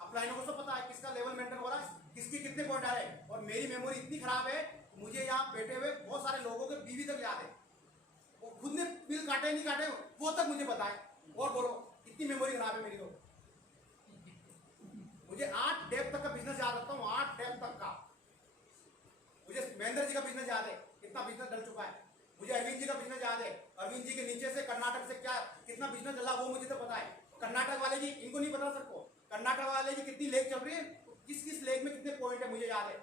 अपलाइनों को सब पता है किसका लेवल मेंटेन हो रहा है, किसकी कितने पॉइंट आ रहे हैं। और मेरी मेमोरी इतनी खराब है, मुझे यहाँ बैठे हुए बहुत सारे लोगों के बीवी तक याद है। वो खुद ने बिल काटे नहीं काटे वो तक मुझे पता है। और बोलो इतनी मेमोरी खराब है मेरी। तो मुझे 8 डेप तक का बिजनेस याद रखता हूँ, 8 डेप तक का। मुझे महेंद्र जी का बिजनेस याद है, कितना बिजनेस डल चुका है। मुझे अरविंद जी का बिजनेस याद है, अरविंद जी के नीचे से कर्नाटक से क्या कितना बिजनेस चला वो मुझे तो पता है। कर्नाटक वाले जी इनको नहीं पता सबको, कर्नाटक वाले जी कितनी लेग चल रही है, किस किस लेग में कितने पॉइंट है मुझे याद है।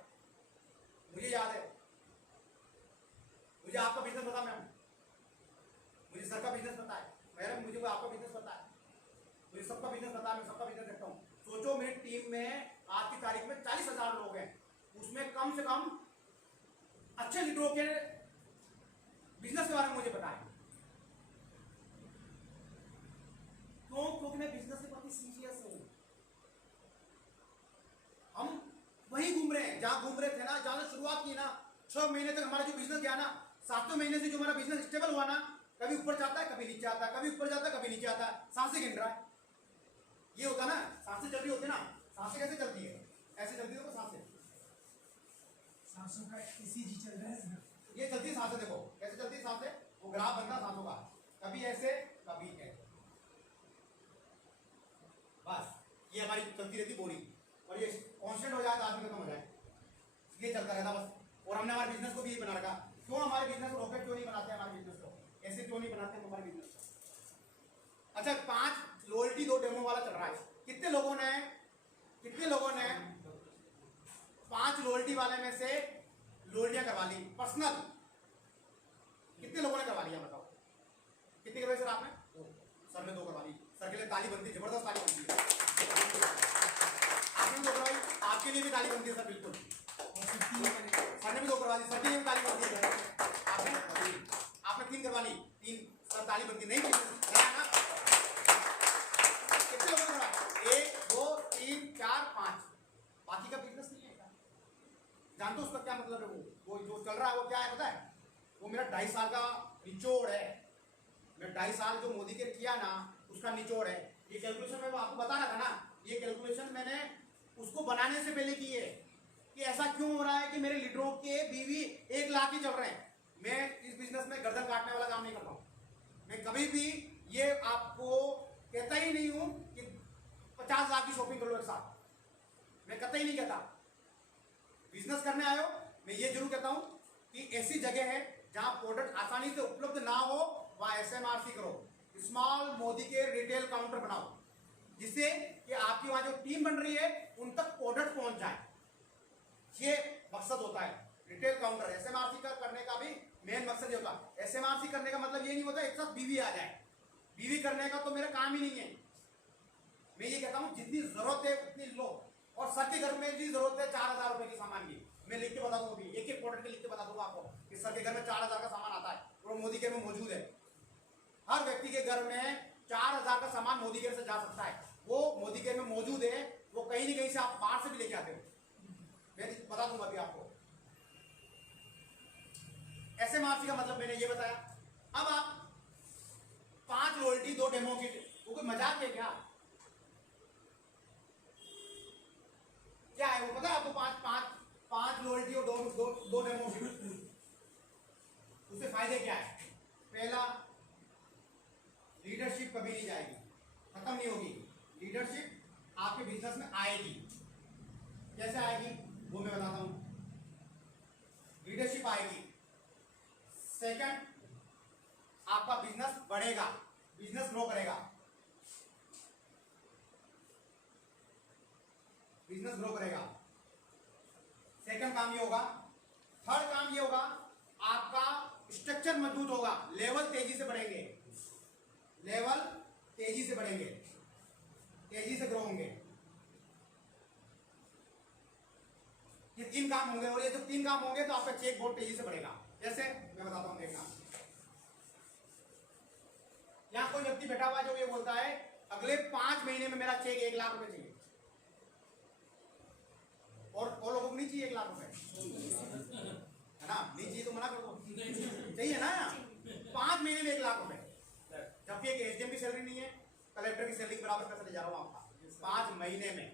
मुझे याद है। मुझे आपका बिजनेस पता, मैम मुझे सर का बिजनेस पता है, मैडम मुझे आपका बिजनेस पता है, मुझे सबका बिजनेस पता है। मैं सबका बिजनेस देखता हूँ। सोचो मेरी टीम में आज की तारीख में 40,000 लोग हैं, उसमें कम से कम अच्छे लीडरों के बिजनेस के बारे में मुझे पता है। क्यों? क्योंकि मैं बिजनेस के प्रति सीरियस हूं। हम वहीं घूम रहे हैं जहां घूम रहे थे ना, जहां से शुरुआत की ना। 6 महीने तक हमारा जो बिजनेस गया ना, 7वें महीने से जो हमारा बिजनेस स्टेबल हुआ ना, कभी ऊपर जाता है कभी नीचे आता है, कभी ऊपर जाता है कभी नीचे आता है, सांसें गिन रहा है। ये होता ना, सांसें चल रही होती ना। सांसें कैसे चलती है? ऐसे चलती है सांसें। सांसों का ECG चल रहा है ना। ये चलती है सांसें, देखो कैसे चलती है सांसें। वो ग्राफ बनता है सांसों का, कभी ऐसे कभी ऐसे। बस ये हमारी चलती रहती बॉडी, और ये कांस्टेंट हो जाए तो आदमी खत्म हो जाए। ये चलता रहता बस। और हमने हमारे बिजनेस को भी यही बना रखा। क्यों हमारे बिजनेस को रॉकेट क्यों नहीं बनाते? हमारे बिजनेस को ऐसे क्यों नहीं बनाते हमारे बिजनेस को? अच्छा 5 लॉयल्टी 2 डेमो वाला चल रहा है। कितने लोगों ने 5 लॉयल्टी वाले में से लॉयल्टियां करवा ली पर्सनल? कितने लोगों ने करवा लिया बताओ? कितनी करवाई सर आपने? सर ने 2 करवा ली। सर के लिए ताली बनती है, जबरदस्त ताली बनती है। आपने 2 करवाई, आपके लिए भी ताली बनती है सर, बिल्कुल। सर ने भी 2 करवा ली, सर के लिए भी ताली बनती है। आपने 3 करवा ली, 3 सर ताली बनती नहीं ना। कितने लोगों ने करवाया? 1 2 3 4 5। बाकी का बिजनेस नहीं है। जानते हो उसका क्या मतलब है? वो जो चल रहा है वो क्या है पता है? वो मेरा 2.5 साल का निचोड़ है। मैं 2.5 साल जो मोदी के किया ना उसका निचोड़ है। ये कैलकुलेशन मैं आपको बता रहा था ना, ये कैलकुलेशन मैंने उसको बनाने से पहले की है कि ऐसा क्यों हो रहा है कि मेरे लीडरों के बीवी 1 लाख ही चल रहे हैं। मैं इस बिजनेस में गर्दन काटने वाला काम नहीं करता हूं। मैं कभी भी ये आपको कहता ही नहीं हूं कि 50 लाख की शॉपिंग कर लो एक साथ। मैं कतई नहीं कहता। बिजनेस करने आयो, मैं ये जरूर कहता हूं कि ऐसी जगह है जहां प्रोडक्ट आसानी से उपलब्ध ना हो वहां SMRC करो। स्मॉल मोदी के रिटेल काउंटर बनाओ, जिससे कि आपकी वहां जो टीम बन रही है उन तक प्रोडक्ट पहुंच जाए। ये मकसद होता है रिटेल काउंटर। SMRC का करने का भी मेन मकसद ये होता है। SMRC करने का मतलब ये नहीं होता एक साथ बीवी आ जाए। बीवी करने का तो मेरा काम ही नहीं है। मैं ये कहता हूं जितनी जरूरत है उतनी लो। और सर के घर में भी जरूरत है 4,000 रुपए की सामान की। मैं लिख के बता दूंगा अभी, एक प्रोडक्ट के लिख के बता दूंगा आपको कि सर के घर में 4,000 का सामान आता है और मोदी केयर में मौजूद है। हर व्यक्ति के घर में 4,000 का सामान मोदी केयर से जा सकता है। वो मोदी केयर में मौजूद है। वो कहीं ना कहीं से आप बाहर से भी लेके आते हो। मैं बता दूंगा अभी आपको। SMRC का मतलब मैंने ये बताया। अब आप 5 लॉयल्टी 2 डेमो किट, वो कोई मजाक है क्या? क्या है वो पता है आपको? 5 लॉयल्टी और 2 डेमो किट, उससे फायदे क्या है? पहला, लीडरशिप कभी नहीं जाएगी, खत्म नहीं होगी। लीडरशिप आपके बिजनेस में आएगी। कैसे आएगी वो मैं बताता हूं। लीडरशिप आएगी। सेकंड, आपका बिजनेस बढ़ेगा, बिजनेस ग्रो करेगा, बिजनेस ग्रो करेगा। सेकंड काम ये होगा। थर्ड काम ये होगा, आपका स्ट्रक्चर मजबूत होगा, लेवल तेजी से बढ़ेंगे, लेवल तेजी से बढ़ेंगे, तेजी से ग्रो होंगे। ये 3 काम होंगे, और ये जब 3 काम होंगे तो आपका चेक बहुत तेजी से बढ़ेगा। जैसे मैं बताता हूं, देखना। यहां कोई व्यक्ति बैठा हुआ जो ये बोलता है अगले 5 महीने में मेरा चेक 1 लाख रुपए चाहिए, और लोगों को नहीं चाहिए 1 लाख रुपए, है ना? नहीं चाहिए तो मना कर दो, चाहिए ना? 5 महीने में 1 लाख रुपए, जबकि एक एसडीएम की सैलरी नहीं है, कलेक्टर की सैलरी के बराबर पैसा ले जा रहा हूं आपका 5 महीने में।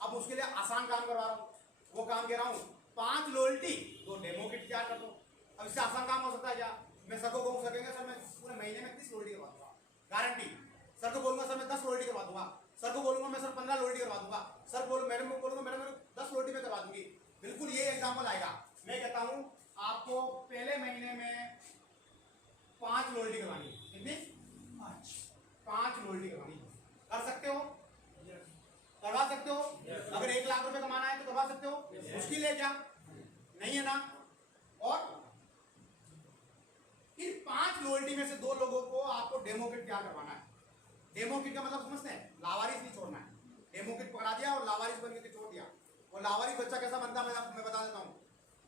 अब उसके लिए आसान काम करवा रहा हूं। वो काम कह रहा हूं 5 लॉयल्टी 2 डेमो किट तैयार कर दो। अब इससे आसान काम हो सकता है क्या? मैं सर को बोल सकेंगे सर मैं पूरे महीने में 30 लॉयल्टी करवा दूंगा, गारंटी। सर को बोलूंगा सर मैं 10 लॉयल्टी करवा दूंगा, सर को बोलूंगा मैं सर 15 लॉयल्टी करवा दूंगा, सर मैडम को बोलूंगा मैडम 10 लॉयल्टी में करवा दूंगी। बिल्कुल ये एग्जाम्पल आएगा। मैं कहता हूं आपको पहले महीने में 5 लॉयल्टी करवानी है। कितनी? 5 लॉयल्टी करवानी। कर सकते हो? करवा सकते हो? अगर 1 लाख रुपए कमाना है तो करवा सकते हो। मुश्किल है क्या? नहीं है ना? और इन 5 लॉयल्टी में से 2 लोगों को आपको डेमो किट तैयार करवाना है। डेमो किट का मतलब समझते हैं? लावारिस नहीं छोड़ना है। डेमो किट पकड़ा दिया और लावारिस बन के छोड़ दिया। वो लावारिस बच्चा कैसा बनता है मैं बता देता हूँ।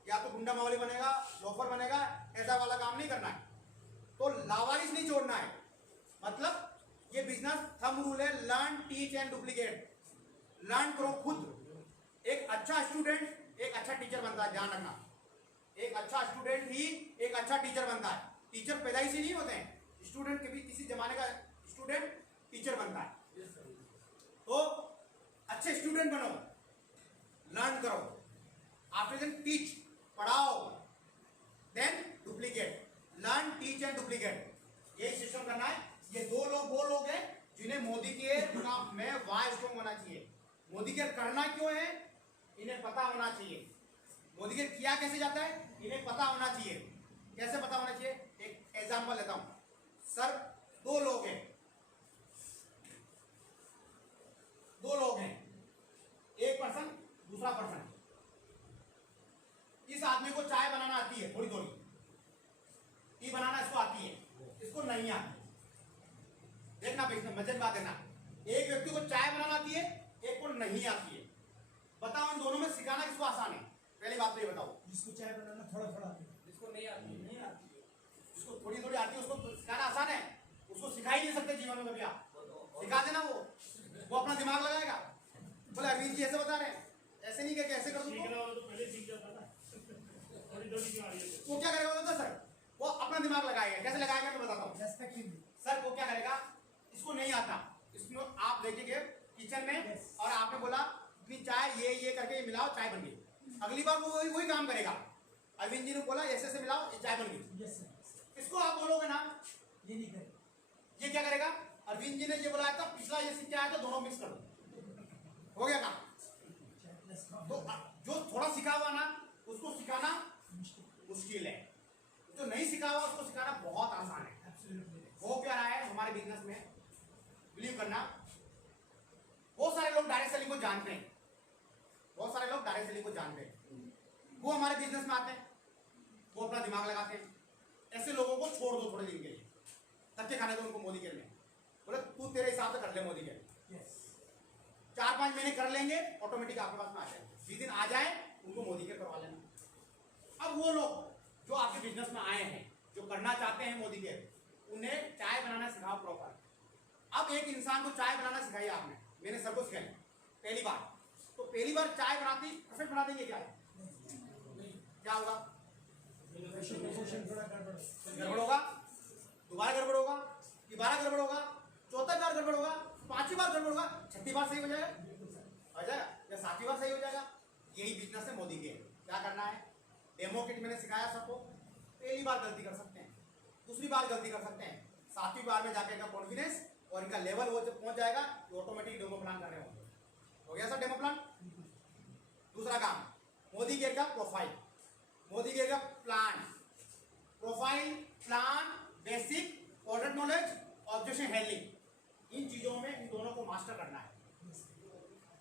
या तो गुंडा मावली बनेगा, लोफर बनेगा, ऐसा वाला काम नहीं करना है। तो लावारिस नहीं छोड़ना है। मतलब ये बिजनेस थंब रूल है, learn teach and duplicate. Learn करो खुद। एक अच्छा स्टूडेंट एक अच्छा टीचर बनता है, ध्यान रखना। एक अच्छा स्टूडेंट ही एक अच्छा टीचर बनता है। टीचर पैदा ही से नहीं होते हैं, स्टूडेंट के भी किसी जमाने का स्टूडेंट टीचर बनता है। तो अच्छे स्टूडेंट बनो, लर्न करो, आफ्टर देन टीच, पढ़ाओ, then duplicate. Learn teach and duplicate, ये सिस्टम करना है। ये 2 लोग वो लोग हैं जिन्हें मोदी के काम में वाई स्ट्रॉन्ग होना चाहिए। मोदी केयर करना क्यों है इन्हें पता होना चाहिए। मोदी केयर किया कैसे जाता है इन्हें पता होना चाहिए। कैसे पता होना चाहिए? एक एग्जांपल लेता हूं। सर 2 लोग हैं, 2 लोग हैं, एक पर्सन दूसरा पर्सन। इस आदमी को चाय बनाना आती है, थोड़ी थोड़ी टी बनाना इसको आती है, इसको नहीं आती। देखना मजे की बात है ना। एक व्यक्ति को चाय बनाना आती है, एक को नहीं आती है। बताओ इन दोनों में सिखाना किसको आसान है? पहली बात तो ये बताओ। जिसको चाय बनाना थोड़ा थोड़ा आती है, जिसको नहीं आती है, जिसको थोड़ी थोड़ी आती है उसको सिखाना आसान है। उसको सिखा ही नहीं सकते जीवन में कभी आप। सिखा देना, वो अपना दिमाग लगाएगा। बोले अरविंद जी ऐसे बता रहे हैं, ऐसे नहीं क्या, ऐसे कर दूं तो पहले सीख जाता ना। वो क्या करेगा बता सर? वो अपना दिमाग लगाएगा। कैसे लगाएगा मैं बताता हूँ। रेस्पेक्टिवली। सर वो क्या करेगा, इसको नहीं आता, इसमें आप देखेंगे किचन में और आपने बोला कि चाय ये करके ये मिलाओ, चाय बन गई। अगली बार वो वही काम करेगा। अरविंद जी ने बोला ऐसे से मिलाओ, ये चाय बन गई। Yes sir. इसको आप बोलोगे ना, ये नहीं करे, ये क्या करेगा? अरविंद जी ने ये बोला था, पिछला ये सीख के आया था, दोनों मिक्स कर दो, हो गया काम। चाय प्लस तो जो थोड़ा सिखा हुआ ना उसको सिखाना मुश्किल है, जो नहीं सिखा हुआ उसको सिखाना बहुत आसान है। एब्सोल्युटली। हो क्या रहा है हमारे बिजनेस में, बिलीव करना, बहुत सारे लोग डायरेक्ट सेलिंग को जानते हैं, बहुत सारे लोग डायरेक्ट सेलिंग को जानते हैं। वो हमारे बिजनेस में आते हैं, वो अपना दिमाग लगाते हैं। ऐसे लोगों को छोड़ दो थोड़े दिन के लिए, धक्के खाने दो उनको मोदी केयर में। बोले तू तेरे हिसाब से कर ले मोदी केयर। यस। 4-5 महीने कर लेंगे, ऑटोमेटिक आपके पास में आ जाए। जिस दिन आ जाए उनको मोदी केयर करवा लेना। अब वो लोग जो आपके बिजनेस में आए हैं, जो करना चाहते हैं मोदी केयर, उन्हें चाय बनाना सिखाओ प्रॉपर। अब एक इंसान को चाय बनाना सिखाई आपने, मैंने सबको सिखाई पहली बार, तो तो पहली बार चाय बनाती परफेक्ट बना देंगे क्या? क्या होगा? क्वेश्चन थोड़ा गड़बड़ है। गड़बड़ होगा, दोबारा गड़बड़ होगा, तिबारा गड़बड़ होगा, चौथा बार गड़बड़ होगा, पांचवी बार गड़बड़ होगा, छठी बार सही हो जाएगा, हो जाएगा या सातवीं बार सही हो जाएगा। यही बिजनेस है मोदी के। क्या करना है? डेमो किट मैंने सिखाया सबको। पहली बार गलती कर सकते हैं, दूसरी बार गलती कर सकते हैं, सातवीं बार में जाकर इनका कॉन्फिडेंस और इनका लेवल वो जब पहुंच जाएगा तो ऑटोमेटिक डेमो प्लान कर रहे होंगे। हो गया सर डेमो प्लान। दूसरा काम मोदी केयर का प्रोफाइल, मोदी केयर का plan, profile, plan, basic, product knowledge, objection handling, इन चीजों में इन दोनों को मास्टर करना है।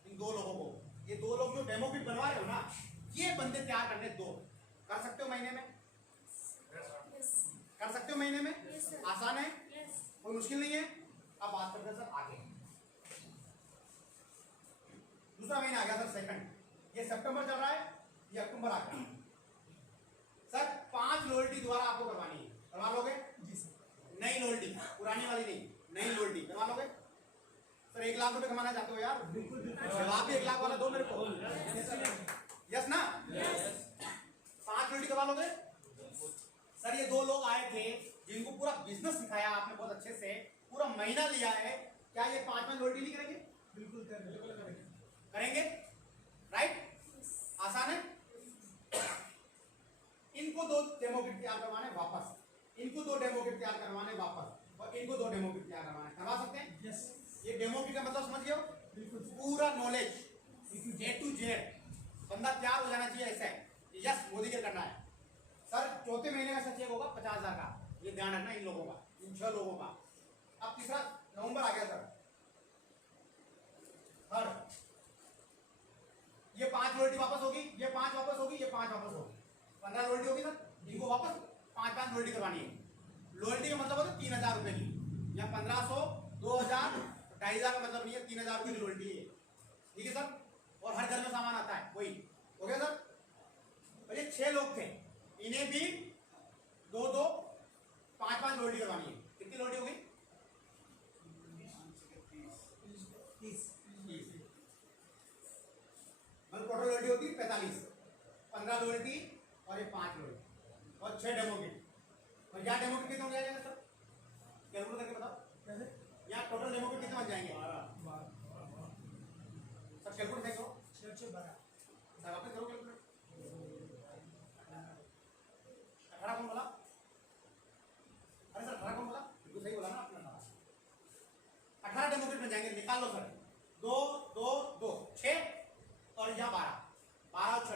इन दो लोगों को, ये दो लोग जो डेमो किट बनवा रहे हो ना, ये बंदे तैयार करने दो। कर सकते हो महीने में? कर सकते हो महीने में? आसान है, कोई मुश्किल नहीं है। अब बात करते हैं सर आगे। दूसरा महीना आ गया सर सेकंड। ये सितंबर चल रहा है, ये अक्टूबर आ गया। सर 5 लॉयल्टी दोबारा आपको करवानी है, करवा लोगे? जी सर। नई लॉयल्टी, पुरानी वाली नहीं, नई लॉयल्टी करवा लोगे? सर 1 लाख रुपए कमाना चाहते हो यार? बिल्कुल बिल्कुल। जवाब भी 1 लाख वाला दो मेरे को। यस ना? 5 लॉयल्टी करवा लोगे? सर ये 2 लोग आए थे जिनको पूरा बिजनेस सिखाया आपने बहुत अच्छे से, पूरा महीना लिया है, क्या ये 5 लॉयल्टी नहीं करेंगे? बिल्कुल करेंगे, राइट? आसान है। इनको 2 डेमो किट तैयार करवाने वापस, इनको 2 डेमो किट तैयार करवाने वापस, और इनको 2 डेमो किट तैयार करवाने, करवा सकते हैं? यस ये डेमो किट का मतलब समझ गए हो? बिल्कुल। पूरा नॉलेज ए टू जेड बंदा तैयार हो जाना चाहिए ऐसा है। यस मोदी के करना है सर। चौथे महीने का चेक होगा 50,000 का, ये ध्यान रखना इन लोगों का, इन 6 लोगों का। अब तीसरा नवंबर आ गया सर, थर्ड। ये 5 रोटी वापस होगी, ये 5 वापस होगी, ये 5 वापस होगी, 15 रोटी होगी सर। इनको वापस 5 रोटी करवानी है। रोटी का मतलब होता है 3,000 रुपए की, या 1500, 2,000, 2,500 का मतलब नहीं है, 3,000 रुपए की रोटी है। ठीक है सर। और हर घर में सामान आता है वही। हो गया सर। और ये 6 लोग थे, इन्हें भी 2-2, 5-5 रोटी करवानी है। कितनी रोटी होगी? 30। मतलब टोटल रोटी होती है 45, 15 रोटी और ये 5 रोटी और 6 डेमो किट। और यहाँ डेमो किट कितने हो जाएगा सर? कैलकुलेट करके बताओ। कैसे? यहाँ टोटल डेमो किट कितने बन जाएंगे सर? कैलकुलेट देखो 6-12। सर, वापस करो कैलकुलेट। 18 कौन बोला? अरे सर 18 कौन बोला? बिल्कुल सही बोला ना आपने। 18 डेमो किट बन जाएंगे, निकाल लो सर। 2 2 2 6 और यहाँ 12 और 6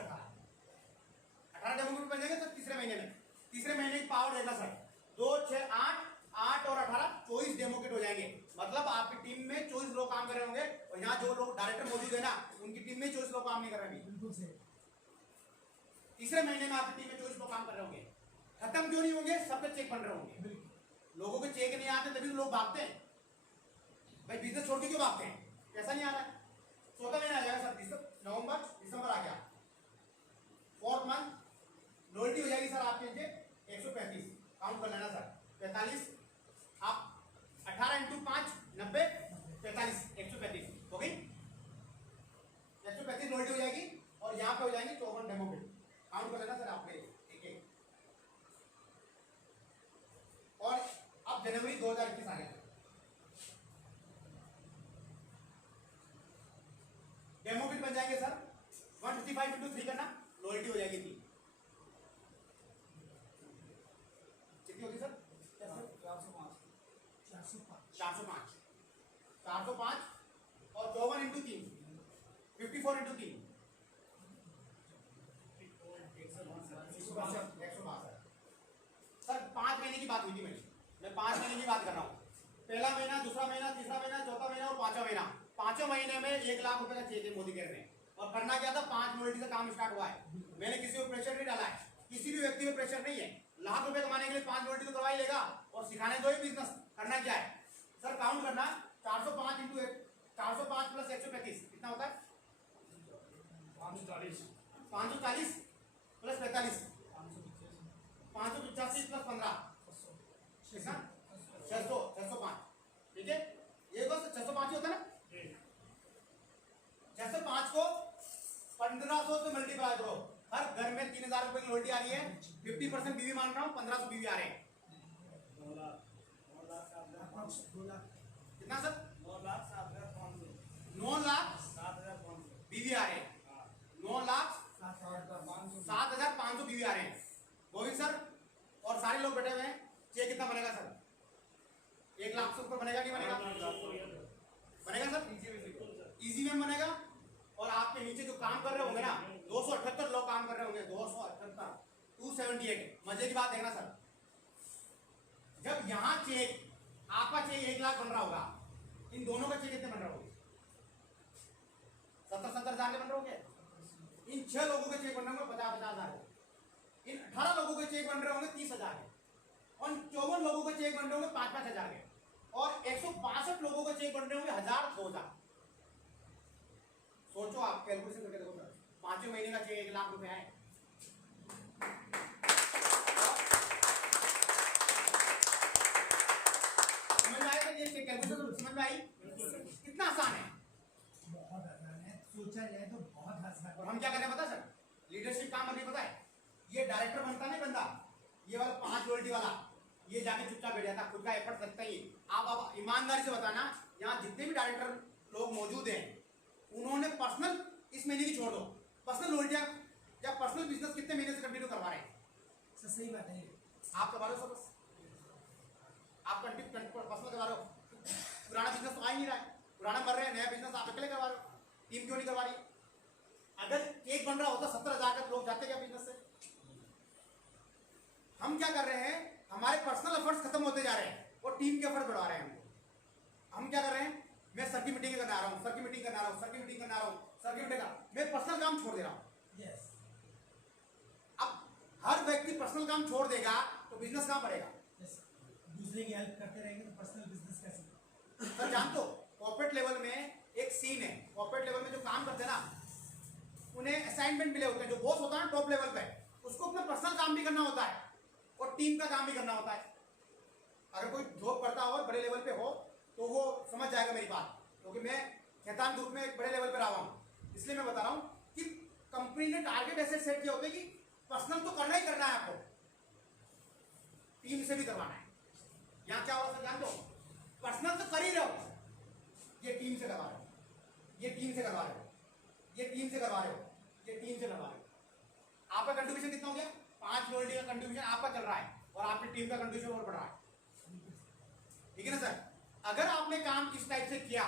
18 डेमो किट बन जाएंगे सर तीसरे महीने में। तीसरे महीने की पावर देखना सर, 2 6 8 और 18 24 डेमो किट हो जाएंगे। मतलब आपकी टीम में 24 लोग काम कर रहे होंगे, और यहाँ जो लोग डायरेक्टर मौजूद है ना, उनकी टीम में 24 लोग काम नहीं कर रहे हैं। बिल्कुल सही। तीसरे महीने में आपकी टीम में 24 लोग काम कर रहे होंगे। खत्म क्यों नहीं होंगे? सबके चेक बन रहे होंगे। बिल्कुल। लोगों के चेक नहीं आते तभी तो लोग भागते हैं भाई, बिजनेस छोड़ के क्यों भागते हैं? पैसा नहीं आ रहा है। चौथा महीना आ जाएगा सर, नवंबर दिसंबर आ गया। 4th मंथ लॉयल्टी हो जाएगी सर आपके लिए 135। काउंट कर लेना सर, 45 आप 18 × 5 90, 45 135 हो गई। 135 लॉयल्टी हो जाएगी, और यहाँ पे हो जाएंगे 54 डेमो किट। काउंट कर लेना सर आपने एक एक। और अब जनवरी 2021 आ गया। डेमो किट बन जाएंगे सर 155 × 3 करना, लॉयल्टी हो जाएगी 3। कितनी होगी सर? 405। 405 405 और 54 × 3 54 × 3 162। सर 5 महीने की बात हुई थी मेरी, मैं 5 महीने की बात कर रहा हूँ। पहला महीना, दूसरा महीना, तीसरा महीना, चौथा महीना और 5वां महीना। 5वें महीने में 1 लाख रुपए का चेक है मोदी केयर में। और करना क्या था? 5 मिनट से काम स्टार्ट हुआ है। मैंने किसी को प्रेशर नहीं डाला है, किसी भी व्यक्ति में प्रेशर नहीं है। लाख रुपए कमाने के लिए 5 मिनट तो करवा ही लेगा, और सिखाने दो ही बिजनेस। करना क्या है सर? काउंट करना, 405 × 405 + 135 कितना होता है? 540। 540 + 45 585 + 15 कितना? 605। ठीक है, ये बस 605 ही होता है ना। 605 को 1500 से मल्टीप्लाई करो। हर घर में 3000 रुपए की रोटी आ रही है, 50% बीवी मान रहा हूँ, 1500 बीवी आ रहे हैं। 9 लाख 2 लाख कितना सर? 9 लाख 7,500 9 लाख 7,500 बीवी आ रहे हैं। 9 लाख 7,500 बीवी आ रहे हैं। गोविंद सर और सारे लोग बैठे हुए हैं, चेक कितना बनेगा सर? 1 लाख से ऊपर बनेगा नहीं बनेगा? बनेगा सर, इजी में बनेगा। और आपके नीचे जो काम कर रहे होंगे ना, 278 लोग काम कर रहे होंगे, 278, 278। मजे की बात देखना सर, जब यहाँ चेक आपका चेक 1 लाख बन रहा होगा, इन दोनों का चेक कितने बन रहे होंगे? 70-70 हजार के बन रहे होंगे। इन 6 लोगों के चेक बन रहे होंगे 50-50 हजार के। इन 18 लोगों के चेक बन रहे होंगे 30 हजार के। और 54 लोगों के चेक बन रहे होंगे 5-5 हजार के। और 162 लोगों के चेक बन रहे होंगे 1000-2000। सोचो, आप कैलकुलेशन करके देखो सर, 5वें महीने का चेक 1 लाख रुपए है। समझ में आएगा? ये कैलकुलेशन समझ में आई? कितना आसान है, बहुत आसान है, सोचा जाए तो बहुत आसान है। और हम क्या करें पता सर, लीडरशिप काम अभी पता है, ये डायरेक्टर बनता नहीं बंदा, ये वाला 5 रोटी वाला, ये जाके चुपचाप बैठ जाता, खुद का एफर्ट लगता ही। आप ईमानदारी से बताना, यहाँ जितने भी डायरेक्टर लोग मौजूद हैं, उन्होंने पर्सनल इस महीने की छोड़ दो, पर्सनल रोटियां या पर्सनल बिजनेस कितने महीने से कंटिन्यू करवा रहे हैं? सर सही बात है। आप करवा रहे हो सर, बस आप पर्सनल करवा रहे हो। पुराना बिजनेस तो आ ही नहीं रहा है, पुराना मर रहे हैं, नया बिजनेस आप अकेले करवा रहे हो, टीम क्यों नहीं करवा रही? अगर केक बन रहा होता 70,000 का, लोग जाते क्या बिजनेस से? हम क्या कर रहे हैं, हमारे पर्सनल एफर्ट्स खत्म होते जा रहे हैं और टीम के एफर्ट बढ़ा रहे हैं। हम क्या कर रहे हैं, मैं सर की मीटिंग करना रहा हूँ, सर की मीटिंग करना रहा हूँ, सर की मीटिंग करना रहा हूँ, सर की मीटिंग का मैं पर्सनल काम छोड़ दे रहा हूँ। यस, अब हर व्यक्ति पर्सनल काम छोड़ देगा तो बिजनेस कहाँ बढ़ेगा? यस, दूसरे की हेल्प करते रहेंगे तो पर्सनल बिजनेस कैसे? सर जानते हो, कॉर्पोरेट लेवल में एक सीन है, कॉर्पोरेट लेवल में जो काम करते हैं ना, उन्हें असाइनमेंट मिले होते हैं। जो बॉस होता है ना टॉप लेवल पे, उसको अपना पर्सनल काम भी करना होता है और टीम का काम भी करना होता है। अगर कोई जॉब करता हो बड़े लेवल पे हो तो वो समझ जाएगा मेरी बात, क्योंकि मैं खेतान ग्रुप में एक बड़े लेवल पे रहा हूँ, इसलिए मैं बता रहा हूँ कि कंपनी ने टारगेट ऐसे सेट किए होते हैं कि पर्सनल तो करना ही करना है आपको, टीम से भी करवाना है। यहाँ क्या होगा सर जानते हो, पर्सनल तो कर ही रहे हो, ये टीम से करवा रहे हो, ये टीम से करवा रहे हो, ये टीम से करवा रहे हो, ये टीम से करवा रहे हो। आपका कंट्रीब्यूशन कितना हो गया? 5 लोल्डी का कंट्रीब्यूशन आपका चल रहा है और आपकी टीम का कंट्रीब्यूशन और बढ़ रहा है। ठीक है ना सर? अगर आपने काम इस टाइप से किया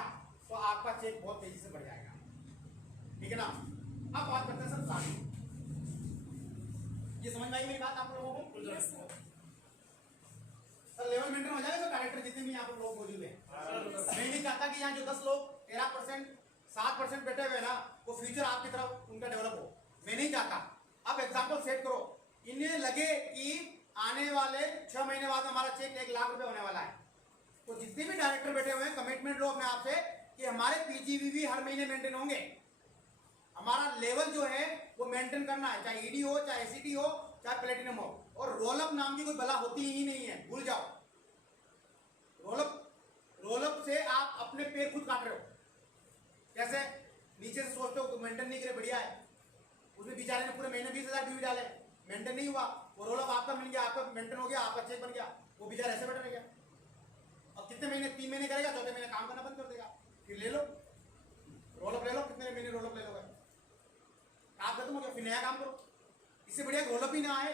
तो आपका चेक बहुत तेजी से बढ़ जाएगा। ठीक है ना? अब बात करते हैं सर सारी, ये समझ में आई मेरी बात आप लोगों को? सर लेवल मेंटेन हो जाएगा। तो डायरेक्टर जितने भी यहाँ पर लोग मौजूद हैं, मैं नहीं चाहता कि यहाँ जो 10 लोग 13% 7% बैठे हुए ना, वो फ्यूचर आपकी तरफ उनका डेवलप हो, मैं नहीं चाहता। अब एग्जाम्पल सेट करो, इन्हें लगे कि आने वाले 6 महीने बाद हमारा चेक 1 लाख रुपए होने वाला है, तो जितने भी डायरेक्टर बैठे हुए हैं कमिटमेंट लो अपने आप से कि हमारे पीजीवी हर महीने मेंटेन होंगे। हमारा लेवल जो है वो मेंटेन करना है, चाहे ईडी हो, चाहे एसीटी हो, चाहे प्लेटिनम हो। और रोलअप नाम की कोई बला होती ही नहीं है, भूल जाओ। रोलअप से आप अपने पैर खुद काट रहे हो। कैसे? नीचे से सोचते हो मेंटेन नहीं करे, बढ़िया है, उसमें बेचारे ने पूरे महीने 20,000 ड्यू डाले, मेंटेन नहीं हुआ, वो रोलअप आपका मिल गया, आपका मेंटेन हो गया, आपका चेक बन गया, वो बेचारा ऐसे बैठा रह गया। और कितने महीने? 3 महीने करेगा, चौथे महीने काम करना बंद कर देगा। फिर ले लो रोलअप, ले लो, कितने महीने रोलअप ले लोगे? आप खत्म हो गया, फिर नया काम करो। इससे बढ़िया रोलअप ही ना आए,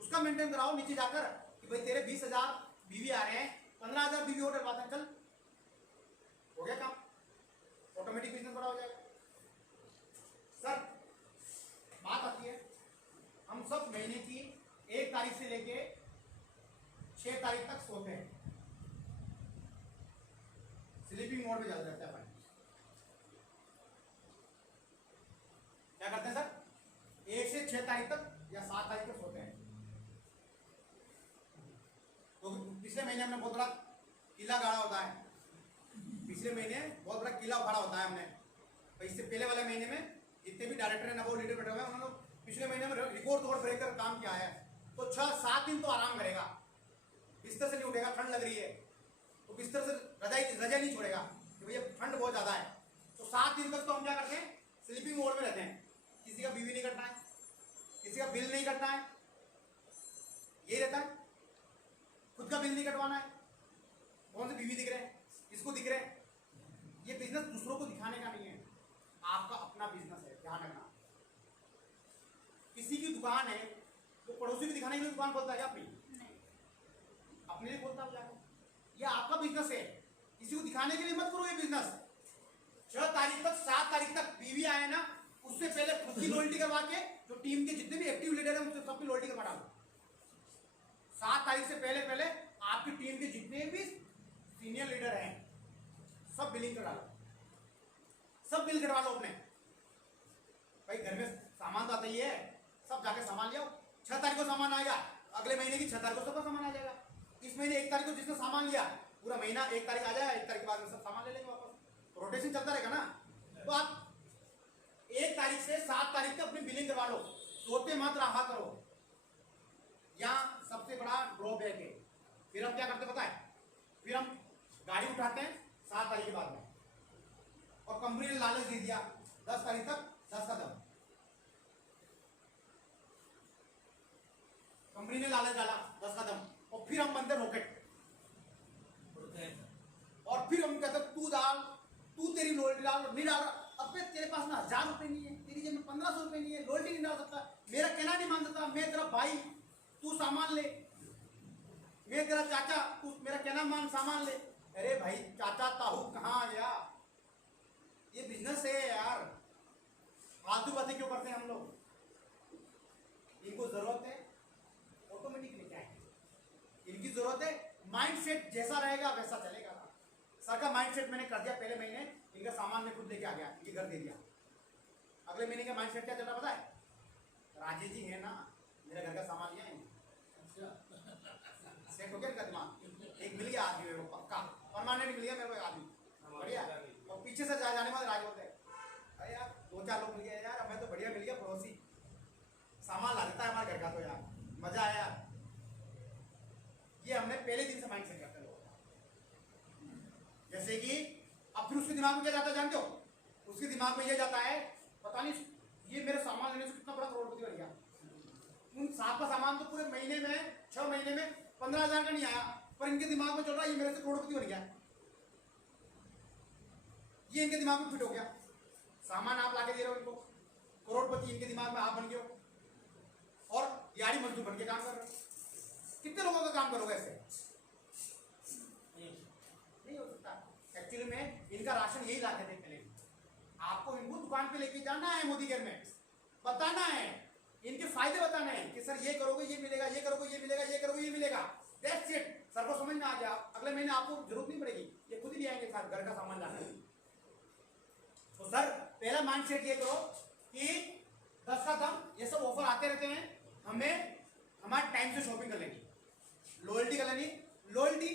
उसका मेंटेन कराओ नीचे जाकर कि भाई तेरे 20,000 बीवी आ रहे हैं, 15,000 बीवी ऑर्डर बात है, चल हो गया काम, ऑटोमेटिक बिजनेस बड़ा हो जाएगा। सर बात आती है, हम सब महीने की 1 तारीख से लेके 6 तारीख तक सोते हैं, स्लीपिंग मोड में चल जाता है। क्या करते हैं सर? 1 से 6 तारीख तक या 7 तारीख तक सोते हैं। तो पिछले महीने हमने बहुत बड़ा किला गाड़ा होता है, पिछले महीने बहुत बड़ा किला उखाड़ा होता है हमने। तो इससे पहले वाले महीने में जितने भी डायरेक्टर है ना, वो लीडर बैठे हुए हैं, उन्होंने पिछले महीने में रिकॉर्ड तोड़ ब्रेकर काम किया है। तो 6-7 दिन तो आराम करेगा, बिस्तर से नहीं उठेगा, ठंड लग रही है तो बिस्तर से रजाई नहीं छोड़ेगा कि भैया ठंड बहुत ज्यादा है। तो 7 दिन तक तो हम क्या करते हैं, स्लीपिंग मोड में रहते हैं, किसी का बीवी नहीं कटना है, किसी का बिल नहीं कटना है, ये रहता है, खुद का बिल नहीं कटवाना है, कौन से बीवी दिख रहे हैं, किसको दिख रहे हैं। ये बिजनेस दूसरों को दिखाने का नहीं है, आपका अपना बिजनेस है, ध्यान रखना। किसी की दुकान है तो पड़ोसी को दिखाने के लिए दुकान खोलता है क्या अपनी? अपने लिए खोलता है जाकर। ये आपका बिजनेस है, किसी को दिखाने के लिए मत करो ये बिजनेस। 6 तारीख तक 7 तारीख तक बीवी आए ना, उससे पहले खुद की लॉयल्टी करवा के जो टीम के जितने भी एक्टिव लीडर हैं उनसे सबकी लॉयल्टी करवा डालो। 7 तारीख से पहले पहले आपकी टीम के जितने भी सीनियर लीडर हैं सब बिलिंग करा लो, सब बिल करवा लो अपने। भाई घर में सामान तो आता ही है, सब जाके सामान ले आओ। 6 तारीख को सामान आएगा, अगले महीने की 6 तारीख को सबका सामान आ जाएगा। इस महीने 1 तारीख को जिसने सामान लिया पूरा महीना 1 तारीख आ जाएगा, 1 तारीख के बाद में सब सामान ले लेंगे वापस, रोटेशन चलता रहेगा ना। तो आप 1 तारीख से 7 तारीख तक अपनी बिलिंग करवा लो, सोते मत रहा करो। यहाँ सबसे बड़ा ड्रॉबैक है। फिर हम क्या करते पता है, फिर हम गाड़ी उठाते हैं 7 तारीख के बाद में, और कंपनी ने लालच दे दिया 10 तारीख तक 10 का दम। कंपनी ने लालच डाला 10 का दम, और फिर हम बनते रॉकेट, और फिर हम कहते तू डाल, तू तेरी लॉयल्टी डाल, नहीं डाल रहा, अबे तेरे पास ना 1000 रुपए नहीं है, तेरी जेब में 1500 रुपए नहीं है, लॉयल्टी नहीं डाल सकता, मेरा कहना नहीं मान सकता, मैं तेरा भाई, तू सामान ले, मैं तेरा चाचा, तू मेरा कहना मान सामान ले। अरे भाई चाचा ताहू कहाँ आ गया, ये बिजनेस है यार, फालतू बातें क्यों करते हैं हम लोग। इनको जरूरत है ऑटोमेटिकली क्या है, इनकी जरूरत है माइंडसेट जैसा रहेगा वैसा चलेगा। सर का माइंडसेट मैंने कर दिया पहले महीने, इनका सामान में खुद लेके आ गया, इनके घर दे दिया। अगले महीने का माइंडसेट क्या चल रहा पता है, राजेश जी है ना, मेरे घर का सामान लिया है, सेट हो गया इनका दिमाग, एक मिल गया आदमी मेरे को पक्का, परमानेंट मिल गया मेरे को आदमी, बढ़िया। और पीछे से जाने वाले राज होते हैं, अरे यार 2-4 लोग मिल गए यार, हमें तो बढ़िया मिल गया, पड़ोसी सामान ला देता है हमारे घर का, तो यार मजा आया। ये हमने पहले दिन से माइंड सेट करते हैं लोगों का। जैसे कि अब फिर उसके दिमाग में क्या जाता है जानते हो, उसके दिमाग में ये जाता है पता नहीं ये मेरे सामान लेने से कितना बड़ा करोड़पति बन गया। उन साहब का सामान तो पूरे महीने में 6 महीने में 15,000 का नहीं आया, पर इनके दिमाग में चल रहा है ये मेरे से करोड़पति बन गया। ये इनके दिमाग में फिट हो गया, सामान आप लाके दे रहे हो इनको, करोड़पति इनके दिमाग में आप बन गए हो, और दिहाड़ी मजदूर बन के काम कर रहे हो। कितने लोगों का काम करोगे ऐसे? नहीं हो सकता। एक्चुअली में इनका राशन यही लाते थे पहले, आपको इनको दुकान पे लेके जाना है, मोदी घर में बताना है, इनके फायदे बताने हैं कि सर ये करोगे ये मिलेगा, ये करोगे ये मिलेगा, ये करोगे ये मिलेगा। That's it. सर को समझ में आ गया, अगले महीने आपको जरूरत नहीं पड़ेगी, ये खुद ही ले आएंगे सर घर का सामान लाने। तो सर पहला माइंडसेट ये करो कि 10 का दम, ये सब ऑफर आते रहते हैं, हमें हमारे टाइम से शॉपिंग कर लेनी, लॉयल्टी कर लेनी। लॉयल्टी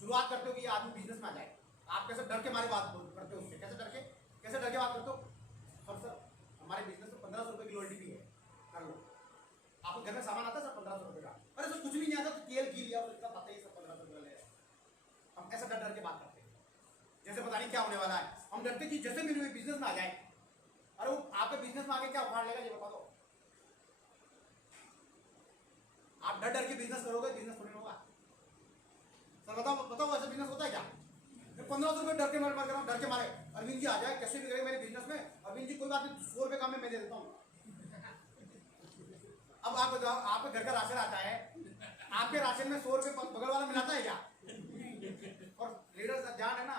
शुरुआत करते हो कि आदमी बिजनेस में आ जाए, आप कैसे डर के मारे बात करते हो उससे, कैसे डर के बात करते हो। सर हमारे बिजनेस में 1500 रुपए की लॉयल्टी भी है, कर लो। आपको घर में सामान आता है सर 1500 रुपए का, अरे सर कुछ भी नहीं आता तो तेल घी लिया, उसका पता ही सब 1500 रुपए ले। हम ऐसा डर के बात करते हैं जैसे पता नहीं क्या होने वाला है। हम डरते कि जैसे मेरे बिजनेस में आ जाए, अरे वो आपके बिजनेस में आगे क्या उखाड़ लेगा ये बता दो। आप डर के बिजनेस करोगे, बिजनेस थोड़ी होगा। सर बताओ ऐसा बिजनेस होता है क्या? 1500 रुपए डर के मारे डर के मारे अरविंद जी आ जाए कैसे भी करें मेरे बिजनेस में, अरविंद जी कोई बात नहीं 100 रुपए कम में मैं दे देता हूँ। अब आपके घर का राशन आता है, आपके राशन में 100 रुपए बगल वाला मिलाता है क्या? और लीडर जान है ना,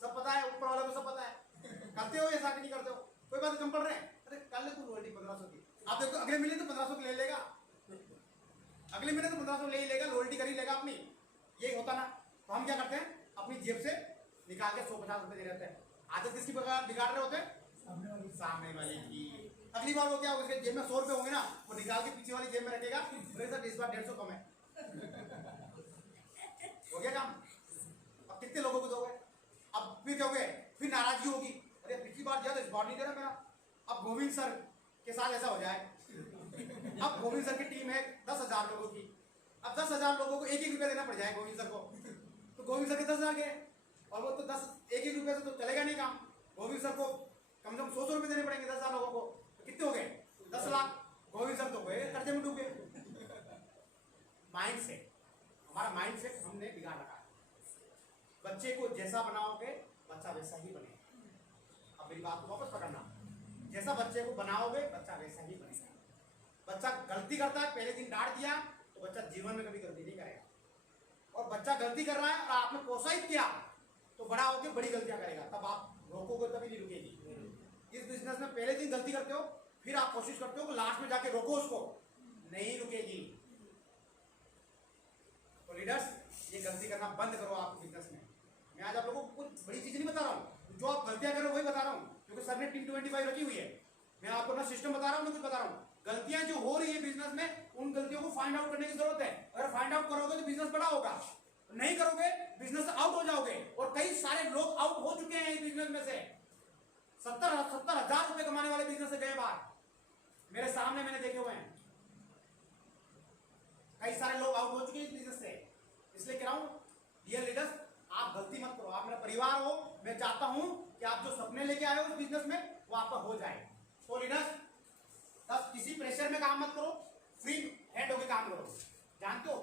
सब पता है, ऊपर वाला को सब पता है, करते हो या साथ नहीं करते हो, कोई बात कम पड़ रहे हैं, अरे कर ले तू लॉयल्टी 1500 की, आप देखो अगले महीने तो 1500 की ले लेगा, अगले महीने तो 1500 ले ही लेगा, लॉयल्टी कर ही लेगा अपनी। ये होता ना, तो हम क्या करते हैं अपनी जेब से निकाल के 150 रुपए दे देते हैं। आदत किसकी बिगाड़ रहे होते हैं? सामने वाले की। अगली बार वो क्या होगा, जेब में 100 रुपए होंगे ना, वो निकाल के पीछे वाली जेब में रखेगा, सर इस बार 150 कम है, हो गया काम। अब कितने लोगों को दोगे? अब फिर क्या होगे, फिर नाराजगी होगी, अरे पिछली बार दिया तो इस बार नहीं दे रहा मेरा। अब गोविंद सर के साथ ऐसा हो जाए, अब गोविंद सर की टीम है 10,000 लोगों की, अब 10,000 लोगों को 1-1 रुपया देना पड़ जाए गोविंद सर को, तो गोविंद सर के 10,000 गए, और वो तो 1-1 रुपये से तो चलेगा नहीं काम। गोविंद सर को कम से कम 100 रुपए देने पड़ेंगे 10,000 लोगों को, तो कितने हो गए 10 लाख। गोविंद सर तो गए कर्जे में डूबे। माइंड सेट, हमारा माइंड सेट हमने बिगाड़ रखा है। बच्चे को जैसा बनाओगे बच्चा वैसा ही बनेगा। अब मेरी बात को वापस पकड़ना, जैसा बच्चे को बनाओगे बच्चा वैसा ही बनेगा। बच्चा गलती करता है, पहले दिन डांट दिया तो बच्चा जीवन में कभी गलती नहीं करेगा। और बच्चा गलती कर रहा है और आपने प्रोत्साहित किया तो बड़ा होकर बड़ी गलतियां करेगा, तब आप रोकोगे तभी नहीं रुकेगी। इस बिजनेस में पहले दिन गलती करते हो, फिर आप कोशिश करते हो कि लास्ट में जाके रोको उसको, नहीं रुकेगी। तो लीडर्स, ये गलती करना बंद करो आप बिजनेस में। मैं आज आप लोगों को कुछ बड़ी चीज नहीं बता रहा हूँ, जो आप गलतियां करो वही बता रहा हूँ, क्योंकि सर ने टीम 25 रखी हुई है। मैं आपको ना सिस्टम बता रहा हूँ ना कुछ बता रहा हूँ। गलतियां जो हो रही है बिजनेस में, उन गलतियों को फाइंड आउट करने की जरूरत है। अगर फाइंड आउट करोगे तो बिजनेस बड़ा होगा, नहीं करोगे बिजनेस आउट हो जाओगे। और कई सारे लोग आउट हो चुके हैं इस बिजनेस में से, 70,000 रुपए कमाने वाले बिजनेस से गए बाहर, मेरे सामने मैंने देखे हुए हैं। कई सारे लोग आउट हो चुके हैं इस बिजनेस से। इसलिए कह रहा हूं डियर लीडर्स, आप गलती मत करो। आप मेरा परिवार हो, मैं चाहता हूं कि आप जो सपने लेके आए हो इस बिजनेस में वो आपका हो जाए। तो लीडर्स, बस किसी प्रेशर में काम मत करो, फ्री हैंड होकर काम करो। जानते हो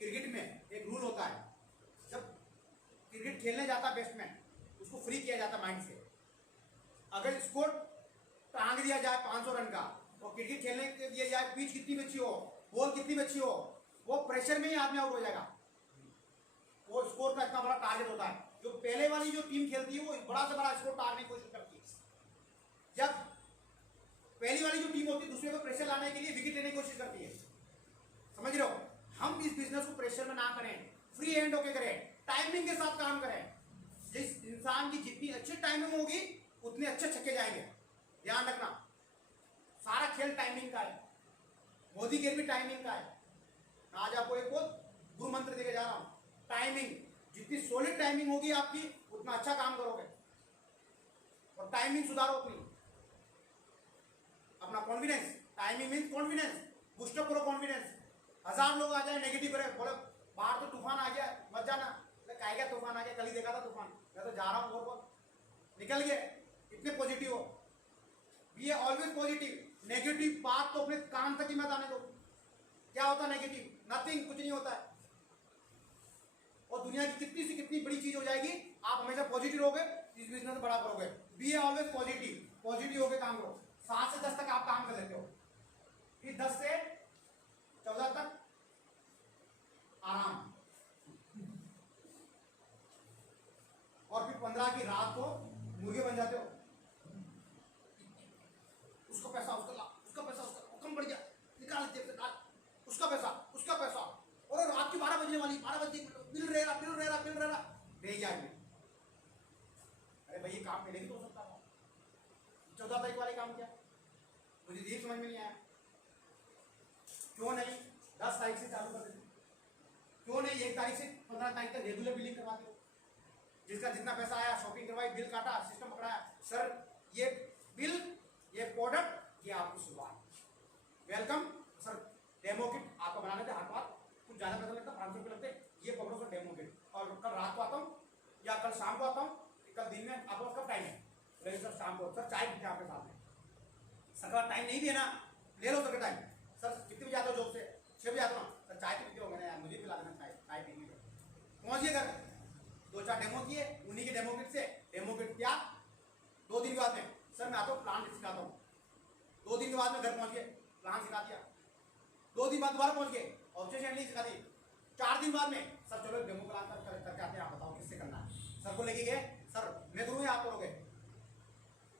क्रिकेट में एक रूल होता है, जब क्रिकेट खेलने जाता बैट्समैन, उसको फ्री किया जाता माइंड से। अगर स्कोर टांग दिया जाए 500 रन का और क्रिकेट खेलने के दिया जाए, पिच कितनी भी अच्छी हो, बॉल कितनी भी अच्छी हो, वो प्रेशर में ही आदमी आउट हो जाएगा। वो स्कोर का इतना बड़ा टारगेट होता है। जो पहले वाली जो टीम खेलती है वो बड़ा से बड़ा स्कोर टारने की कोशिश करती है। जब पहली वाली जो टीम होती है दूसरे को प्रेशर लाने के लिए विकेट लेने की कोशिश करती है। समझ रहे हो? हम इस बिजनेस को प्रेशर में ना करें, फ्री हैंड होके करें, टाइमिंग के साथ काम करें। जिस इंसान की जितनी अच्छी टाइमिंग होगी उतने अच्छे छक्के जाएंगे। ध्यान रखना, सारा खेल टाइमिंग का है। मोदी खेल भी टाइमिंग का है। आज आपको एक बहुत गुरु मंत्र देके जा रहा हूं, टाइमिंग। जितनी सॉलिड टाइमिंग होगी आपकी उतना अच्छा काम करोगे। और टाइमिंग सुधारो अपना confidence. Timing means confidence, boost up करो कॉन्फिडेंस। 1000 लोग आ जाए नेगेटिव करे, बोले बाहर तो तूफान आ गया मत जाना, क्या गया तूफान आ गया, कल ही देखा था तूफान, मैं तो जा रहा हूँ बहुत निकल गए। इतने पॉजिटिव हो, बी ऑलवेज पॉजिटिव। नेगेटिव बात तो अपने कान तक ही मत आने दो। क्या होता है नेगेटिव? नथिंग, कुछ नहीं होता है। और दुनिया की कितनी से कितनी बड़ी चीज हो जाएगी, आप हमेशा पॉजिटिव रहोगे, इस बिजनेस में बड़ा करोगे। बी ऑलवेज पॉजिटिव, पॉजिटिव होकर काम करो। 7 से 10 तक आप काम कर लेते हो, फिर 10 से 14 तक आराम, और फिर 15 की रात को मुर्गे बन जाते हो। उसका पैसा उसका ला, उसका पैसा उसका, कम बढ़ गया निकाल जेब से डाल, उसका पैसा उसका पैसा। और रात की 12 बजने वाली, 12 बजे बिल रहेगा रह गया। अरे भाई ये काम पहले भी तो हो सकता था। 14 तारीख वाले काम किया, मुझे ये समझ में नहीं आया क्यों नहीं 10 तारीख से चालू कर देते, क्यों नहीं 1 तारीख से 15 तारीख तक रेगुलर बिलिंग करवाते हो। जिसका जितना पैसा आया शॉपिंग करवाई, बिल काटा, सिस्टम पकड़ाया, सर ये बिल, ये प्रोडक्ट, ये आपकी शुरुआत, वेलकम सर। डेमो किट आपको बनाने थे, हाथ हाथ कुछ ज्यादा पैसा लगता, 500 रुपये लगते, ये पकड़ो सर डेमो किट। और कल रात को आता हूँ या कल शाम को आता हूँ, कल दिन में आपको कब टाइम है? लेकिन सर शाम को, सर चाय पीते आपके साथ में। सर का टाइम नहीं भी है ना, ले लो सर का टाइम। सर कितने बजे आता हो जॉब से? 6 बजे आता हूँ। सर चाय पीते हो? मैंने यार मुझे पिला देना चाय, चाय पीने पहुँचिए घर। 2-4 डेमो किए, उन्हीं के डेमो किट से डेमो किट किया। 2 दिन के बाद में सर मैं आता हूँ प्लान सिखाता हूँ। 2 दिन के बाद में घर पहुँच गए, प्लान सिखा दिया। 2 दिन बाद दोबारा पहुँच गए, ऑब्जेक्शन हैंडलिंग सिखा दी। 4 दिन बाद में सर चलो डेमो प्लान करके आते हैं, आप बताओ किससे करना है। सर को लेके गए, सर मैं करूँ या आप करोगे?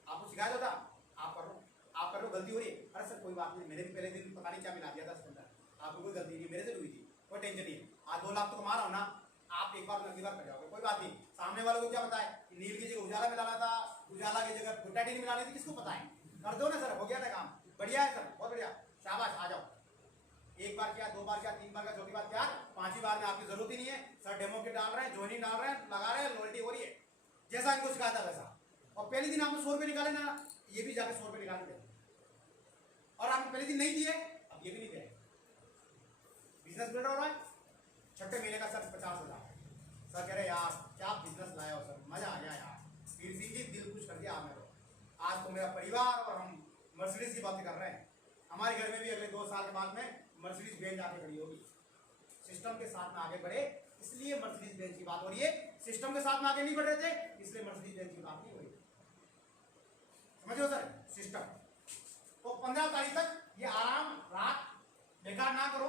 आपको सिखाया था आप कर लो, आप कर लो, गलती हो रही है। अरे सर कोई बात नहीं, मेरे भी पहले दिन पता नहीं क्या मिला दिया था इसके अंदर, आपको कोई गलती नहीं, मेरे से हुई थी, कोई टेंशन नहीं है। आज 2 लाख तो कमा रहा हूँ ना, आप एक बार अगली बार कर जाओगे, कोई बात नहीं। सामने वालों को क्या पता है कि नील की जगह उजाला मिलाना था, उजाला की जगह गुट्टाटी मिलानी थी, किसको पता है? कर दो ना सर, हो गया था काम, बढ़िया है सर, बहुत बढ़िया, शाबाश, आ जाओ। 1 बार किया, 2 बार किया, 3 बार किया, 4थी बार किया, 5वीं बार में आपकी जरूरत ही नहीं है। सर डेमो के डाल रहे हैं, ज्वाइनिंग डाल रहे हैं, लगा रहे हैं, लॉयल्टी हो रही है, जैसा इनको सिखाया था वैसा। और पहले दिन आपने 100 रुपये निकाले ना, ये भी जाके 100 रुपये निकाल दे, और आपने पहले दिन नहीं दिए, अब ये भी नहीं दे। बिजनेस बिल्डर हो रहा है, छठे महीने का सर 50,000। सर कह रहे यार क्या बिजनेस लाया हो सर, मजा आ गया यार, वीर सिंह जी दिल खुश कर दिया आपने। तो आज मर्सिडीज की बात कर रहे हैं। हमारे घर में भी अगले 2 साल के बाद में मर्सिडीज बेंच आके खड़ी होगी। सिस्टम के साथ में आगे बढ़े इसलिए मर्सिडीज बेंच की बात हो रही है। सिस्टम के साथ में आगे नहीं बढ़ रहे थे इसलिए मर्सिडीज बेंच की बात नहीं हो रही। समझो सर सिस्टम। तो 15 तारीख तक ये आराम रात बेकार ना करो,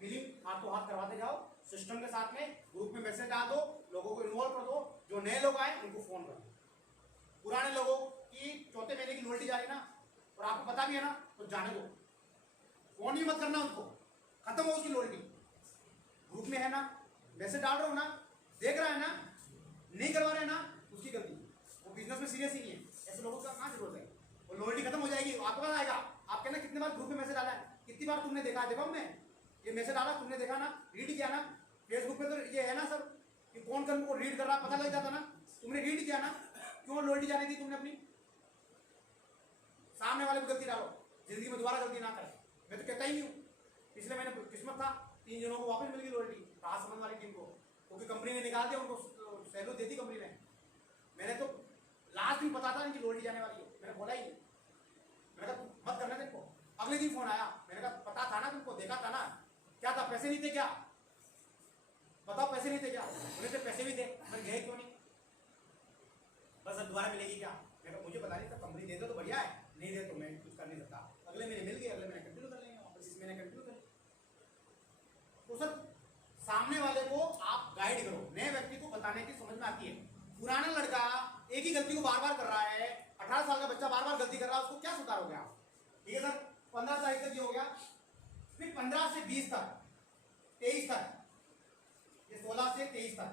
बिलिंग हाथों हाथ करवाते जाओ। सिस्टम के साथ में ग्रुप में मैसेज डाल दो, लोगों को इन्वॉल्व कर दो। जो नए लोग आए उनको फोन कर दो। पुराने लोगों की चौथे महीने की लोयल्टी जा रही ना और आपको पता भी है ना, तो जाने दो, फोन भी मत करना उनको, खत्म हो उसकी लोयल्टी। ग्रुप में है ना, मैसेज डाल रहे हो ना, देख रहा है ना, नहीं करवा रहे ना, उसकी गलती। वो बिजनेस में सीरियस ही नहीं है, ऐसे लोगों का कहाँ जरूरत है। वो लोयल्टी खत्म हो जाएगी, आपके पास आएगा। आप कहना कितने बार ग्रुप में मैसेज डाला है, कितनी बार तुमने देखा है, देखो मैं ये मैसेज डाला तुमने देखा ना, रीड किया ना। फेसबुक पे तो ये है ना सर कि कौन कौन को रीड कर रहा पता लग जाता ना, तुमने रीड किया ना, क्यों लोयल्टी जाने दी तुमने अपनी। सामने वाले को गलती डालो, जिंदगी में दोबारा गलती ना करें। मैं तो कहता ही नहीं हूँ, इसलिए मैंने किस्मत था 3 जनों को वापस मिल गई लोयल्टी, राजसमंद वाली टीम को, क्योंकि कंपनी ने निकाल दिया उनको, सैलूट देती कंपनी ने। मैंने तो लास्ट दिन पता था इनकी लोयल्टी जाने वाली है, मैंने बोला ही नहीं। मैंने कहा मत करना तुमको। अगले दिन फोन आया, मैंने कहा पता था ना तुमको, देखा था ना, क्या था पैसे नहीं थे क्या, बताओ पैसे नहीं थे क्या। बोले थे पैसे भी थे, मैं गए क्यों नहीं, बस अब दोबारा मिलेगी क्या। मैं कहा मुझे पता नहीं था, कंपनी दे दो तो बढ़िया है, नहीं दे तो मैं कुछ कर नहीं सकता। अगले महीने मिल गए, अगले महीने कंटिन्यू कर लेंगे वापस, इस महीने कंटिन्यू करें। तो सर सामने वाले को आप गाइड करो, नए व्यक्ति को बताने की समझ में आती है। पुराना लड़का एक ही गलती को बार बार कर रहा है, 18 साल का बच्चा बार बार गलती कर रहा है, उसको क्या सुधारोगे आप। ठीक है सर, 15 तारीख तक ये हो गया। फिर 15 से 20 तक, 23 तक, ये 16 से 23 तक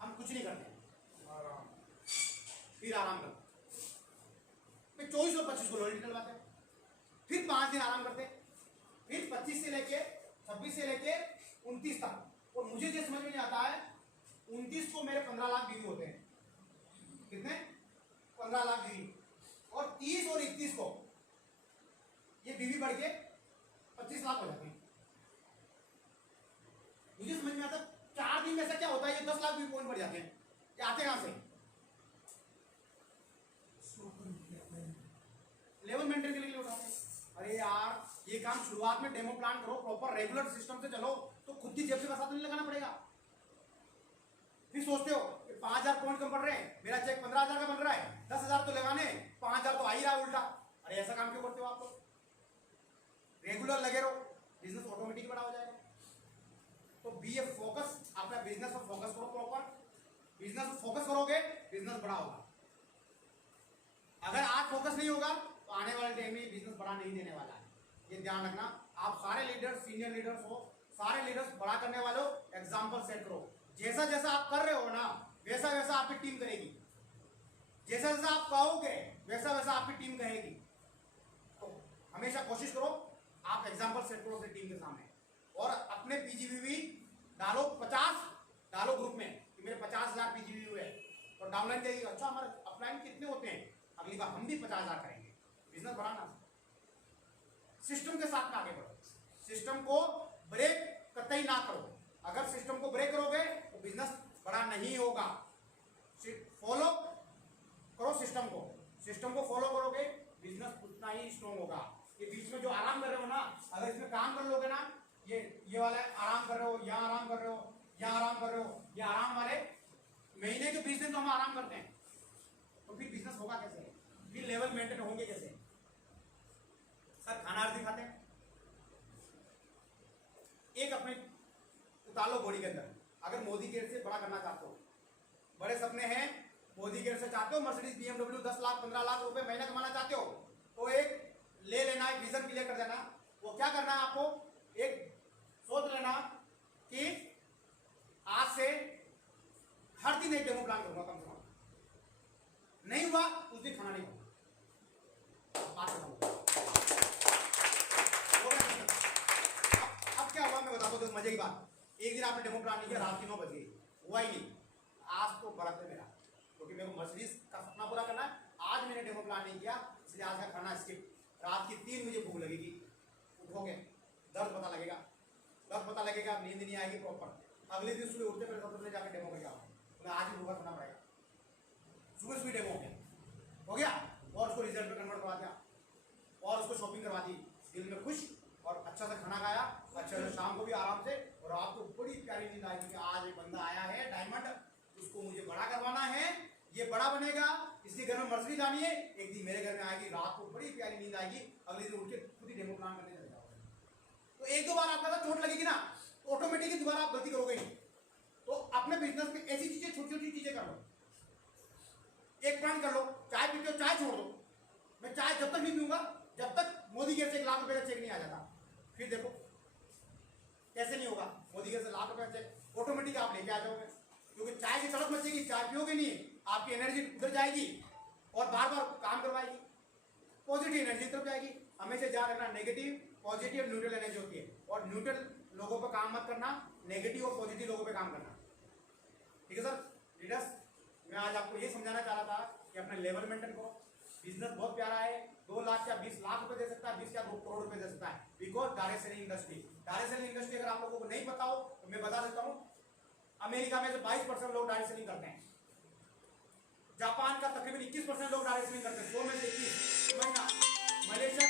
हम कुछ नहीं करते, फिर आराम करते। फिर 24 और 25 को लोयल्टी डलवाते हैं, फिर 5 दिन आराम करते, फिर 25 से लेके 26 से लेके 29 तक। और मुझे जो समझ में नहीं आता है, 29 को मेरे 15 लाख बीवी होते हैं। कितने? 15 लाख बीवी। और 30 और 31 को ये बीवी बढ़ के 25 लाख हो जाती है। मुझे समझ में आता 4 दिन में ऐसा क्या होता है, ये 10 लाख बीवी पॉइंट बढ़ जाते हैं, ये आते कहां से। लेवल मेंटेन के लिए उठाते हैं। अरे यार ये काम शुरुआत में डेमो प्लान करो, प्रॉपर रेगुलर सिस्टम से चलो, तो खुद की जेब से पैसा तो नहीं लगाना पड़ेगा। फिर सोचते हो 5,000 पॉइंट कम पड़ रहे हैं, मेरा चेक 15,000 का बन रहा है, 10,000 तो लगाने, 5,000 तो आ ही रहा है उल्टा। अरे ऐसा काम क्यों करते हो आप लोग। रेगुलर लगे रहो, बिजनेस ऑटोमेटिक बड़ा हो जाएगा। तो बी ए फोकस, अपना बिजनेस पर फोकस करो, प्रॉपर बिजनेस पर फोकस करोगे, बिजनेस बड़ा होगा। अगर आज फोकस नहीं होगा तो आने वाले टाइम में बिजनेस बड़ा नहीं देने वाला है, ये ध्यान रखना। आप सारे लीडर्स, सीनियर लीडर्स हो, सारे लीडर्स बड़ा करने वाले हो, एग्जाम्पल सेट करो। जैसा जैसा आप कर रहे हो ना, वैसा वैसा आपकी टीम करेगी, जैसा जैसा आप कहोगे वैसा वैसा आपकी टीम कहेगी। तो हमेशा कोशिश करो आप एग्जाम्पल सेट करो अपनी टीम के सामने, और अपने पीजीवीवी डालो, 50 डालो ग्रुप में कि मेरे 50,000 पीजीवीवी हुए। और डाउनलाइन कहेगी अच्छा हमारे अपलाइन कितने होते हैं, अगली बार हम भी 50,000 करेंगे। बिजनेस बढ़ाना, सिस्टम के साथ में आगे बढ़ो, सिस्टम को ब्रेक कतई ना करो। अगर सिस्टम को ब्रेक करोगे तो बिजनेस बड़ा नहीं होगा। फॉलो करो सिस्टम को फॉलो करोगे, बिजनेस उतना ही स्ट्रॉन्ग होगा। ये बीच में जो आराम कर रहे हो ना, अगर इसमें काम कर लोगे ना, ये वाला आराम कर रहे हो, यहाँ आराम कर रहे हो, यहाँ आराम कर रहे हो, ये आराम वाले महीने के 20 दिन तो हम आराम करते हैं, तो फिर बिजनेस होगा कैसे, फिर लेवल मेंटेन होंगे कैसे। सर खाना आरती खाते हैं, एक अपने उतार लो बॉडी के अंदर। अगर मोदी केयर से बड़ा करना चाहते हो, बड़े सपने हैं, मोदी केयर से चाहते हो, मर्सिडीज BMW 10 लाख 15 लाख रुपए महीना कमाना चाहते हो, तो एक ले लेना, एक विजन क्लियर कर देना। वो क्या करना है आपको, एक सोच लेना कि आज से हर दिन एक डेमो प्लान करूंगा, कम से कम नहीं हुआ उस दिन खाना नहीं खाऊंगा। अब क्या हुआ मैं बताता हूँ मजे की बात। एक दिन आपने डेमो प्लान नहीं किया, रात की 9 बज गई, हुआ ही नहीं। आज तो बरात है मेरा, क्योंकि मेरे को मर्सिडीज का सपना पूरा करना है। आज मैंने डेमो प्लान नहीं किया, इसलिए आज का खाना स्किप। रात की 3 बजे भूख लगेगी, उठोगे दर्द पता लगेगा, नींद नहीं आएगी प्रॉपर। अगले दिन सुबह उठते पहले सबसे पहले जाकर डेमो करके आओ, आज ही भूखा खाना पड़ेगा। सुबह डेमो हो गया, और ये बड़ा बनेगा, इसके घर में मर्सिडीज आनी है, एक दिन मेरे घर में आएगी, रात को बड़ी प्यारी नींद आएगी, अगले दिन उठ के खुद ही डेमो प्लान करने लग जाओगे। तो एक दो बार आपका अगर चोट लगेगी ना, तो ऑटोमेटिकली दोबारा आप गलती करोगे नहीं। तो अपने बिजनेस में ऐसी चीजें, छोटी छोटी चीजें कर लो। एक प्लान कर लो, चाय पीते हो, चाय छोड़ दो। मैं चाय जब तक नहीं पीऊंगा जब तक मोदी के से 1 लाख रुपए का चेक नहीं आ जाता। फिर देखो कैसे नहीं होगा, मोदी के से लाख रुपए का चेक ऑटोमेटिक आप लेके आ जाओगे, क्योंकि चाय की तड़प मचेगी, चाय पियोगे नहीं, आपकी एनर्जी उधर जाएगी और बार बार काम करवाएगी, पॉजिटिव एनर्जी तरफ जाएगी। हमेशा ध्यान रखना, नेगेटिव, पॉजिटिव, न्यूट्रल एनर्जी होती है, और न्यूट्रल लोगों पर काम मत करना, नेगेटिव और पॉजिटिव लोगों पर काम करना। ठीक है सर लीडर्स, मैं आज आपको ये समझाना चाह रहा था कि अपना लेवल मेंटेन करो। बिजनेस बहुत प्यारा है, 2 लाख या 20 लाख रुपए दे सकता है, 20 या 2 करोड़ रुपए दे सकता है, because direct selling industry. Direct selling industry अगर आप लोगों को नहीं पता हो तो मैं बता देता हूं, अमेरिका में से 22% लोग डायरेक्ट सेलिंग करते हैं, जापान का तकरीबन 21% लोग डायरेक्ट सेलिंग करते हैं, 100 में से 21 महीना, मलेशिया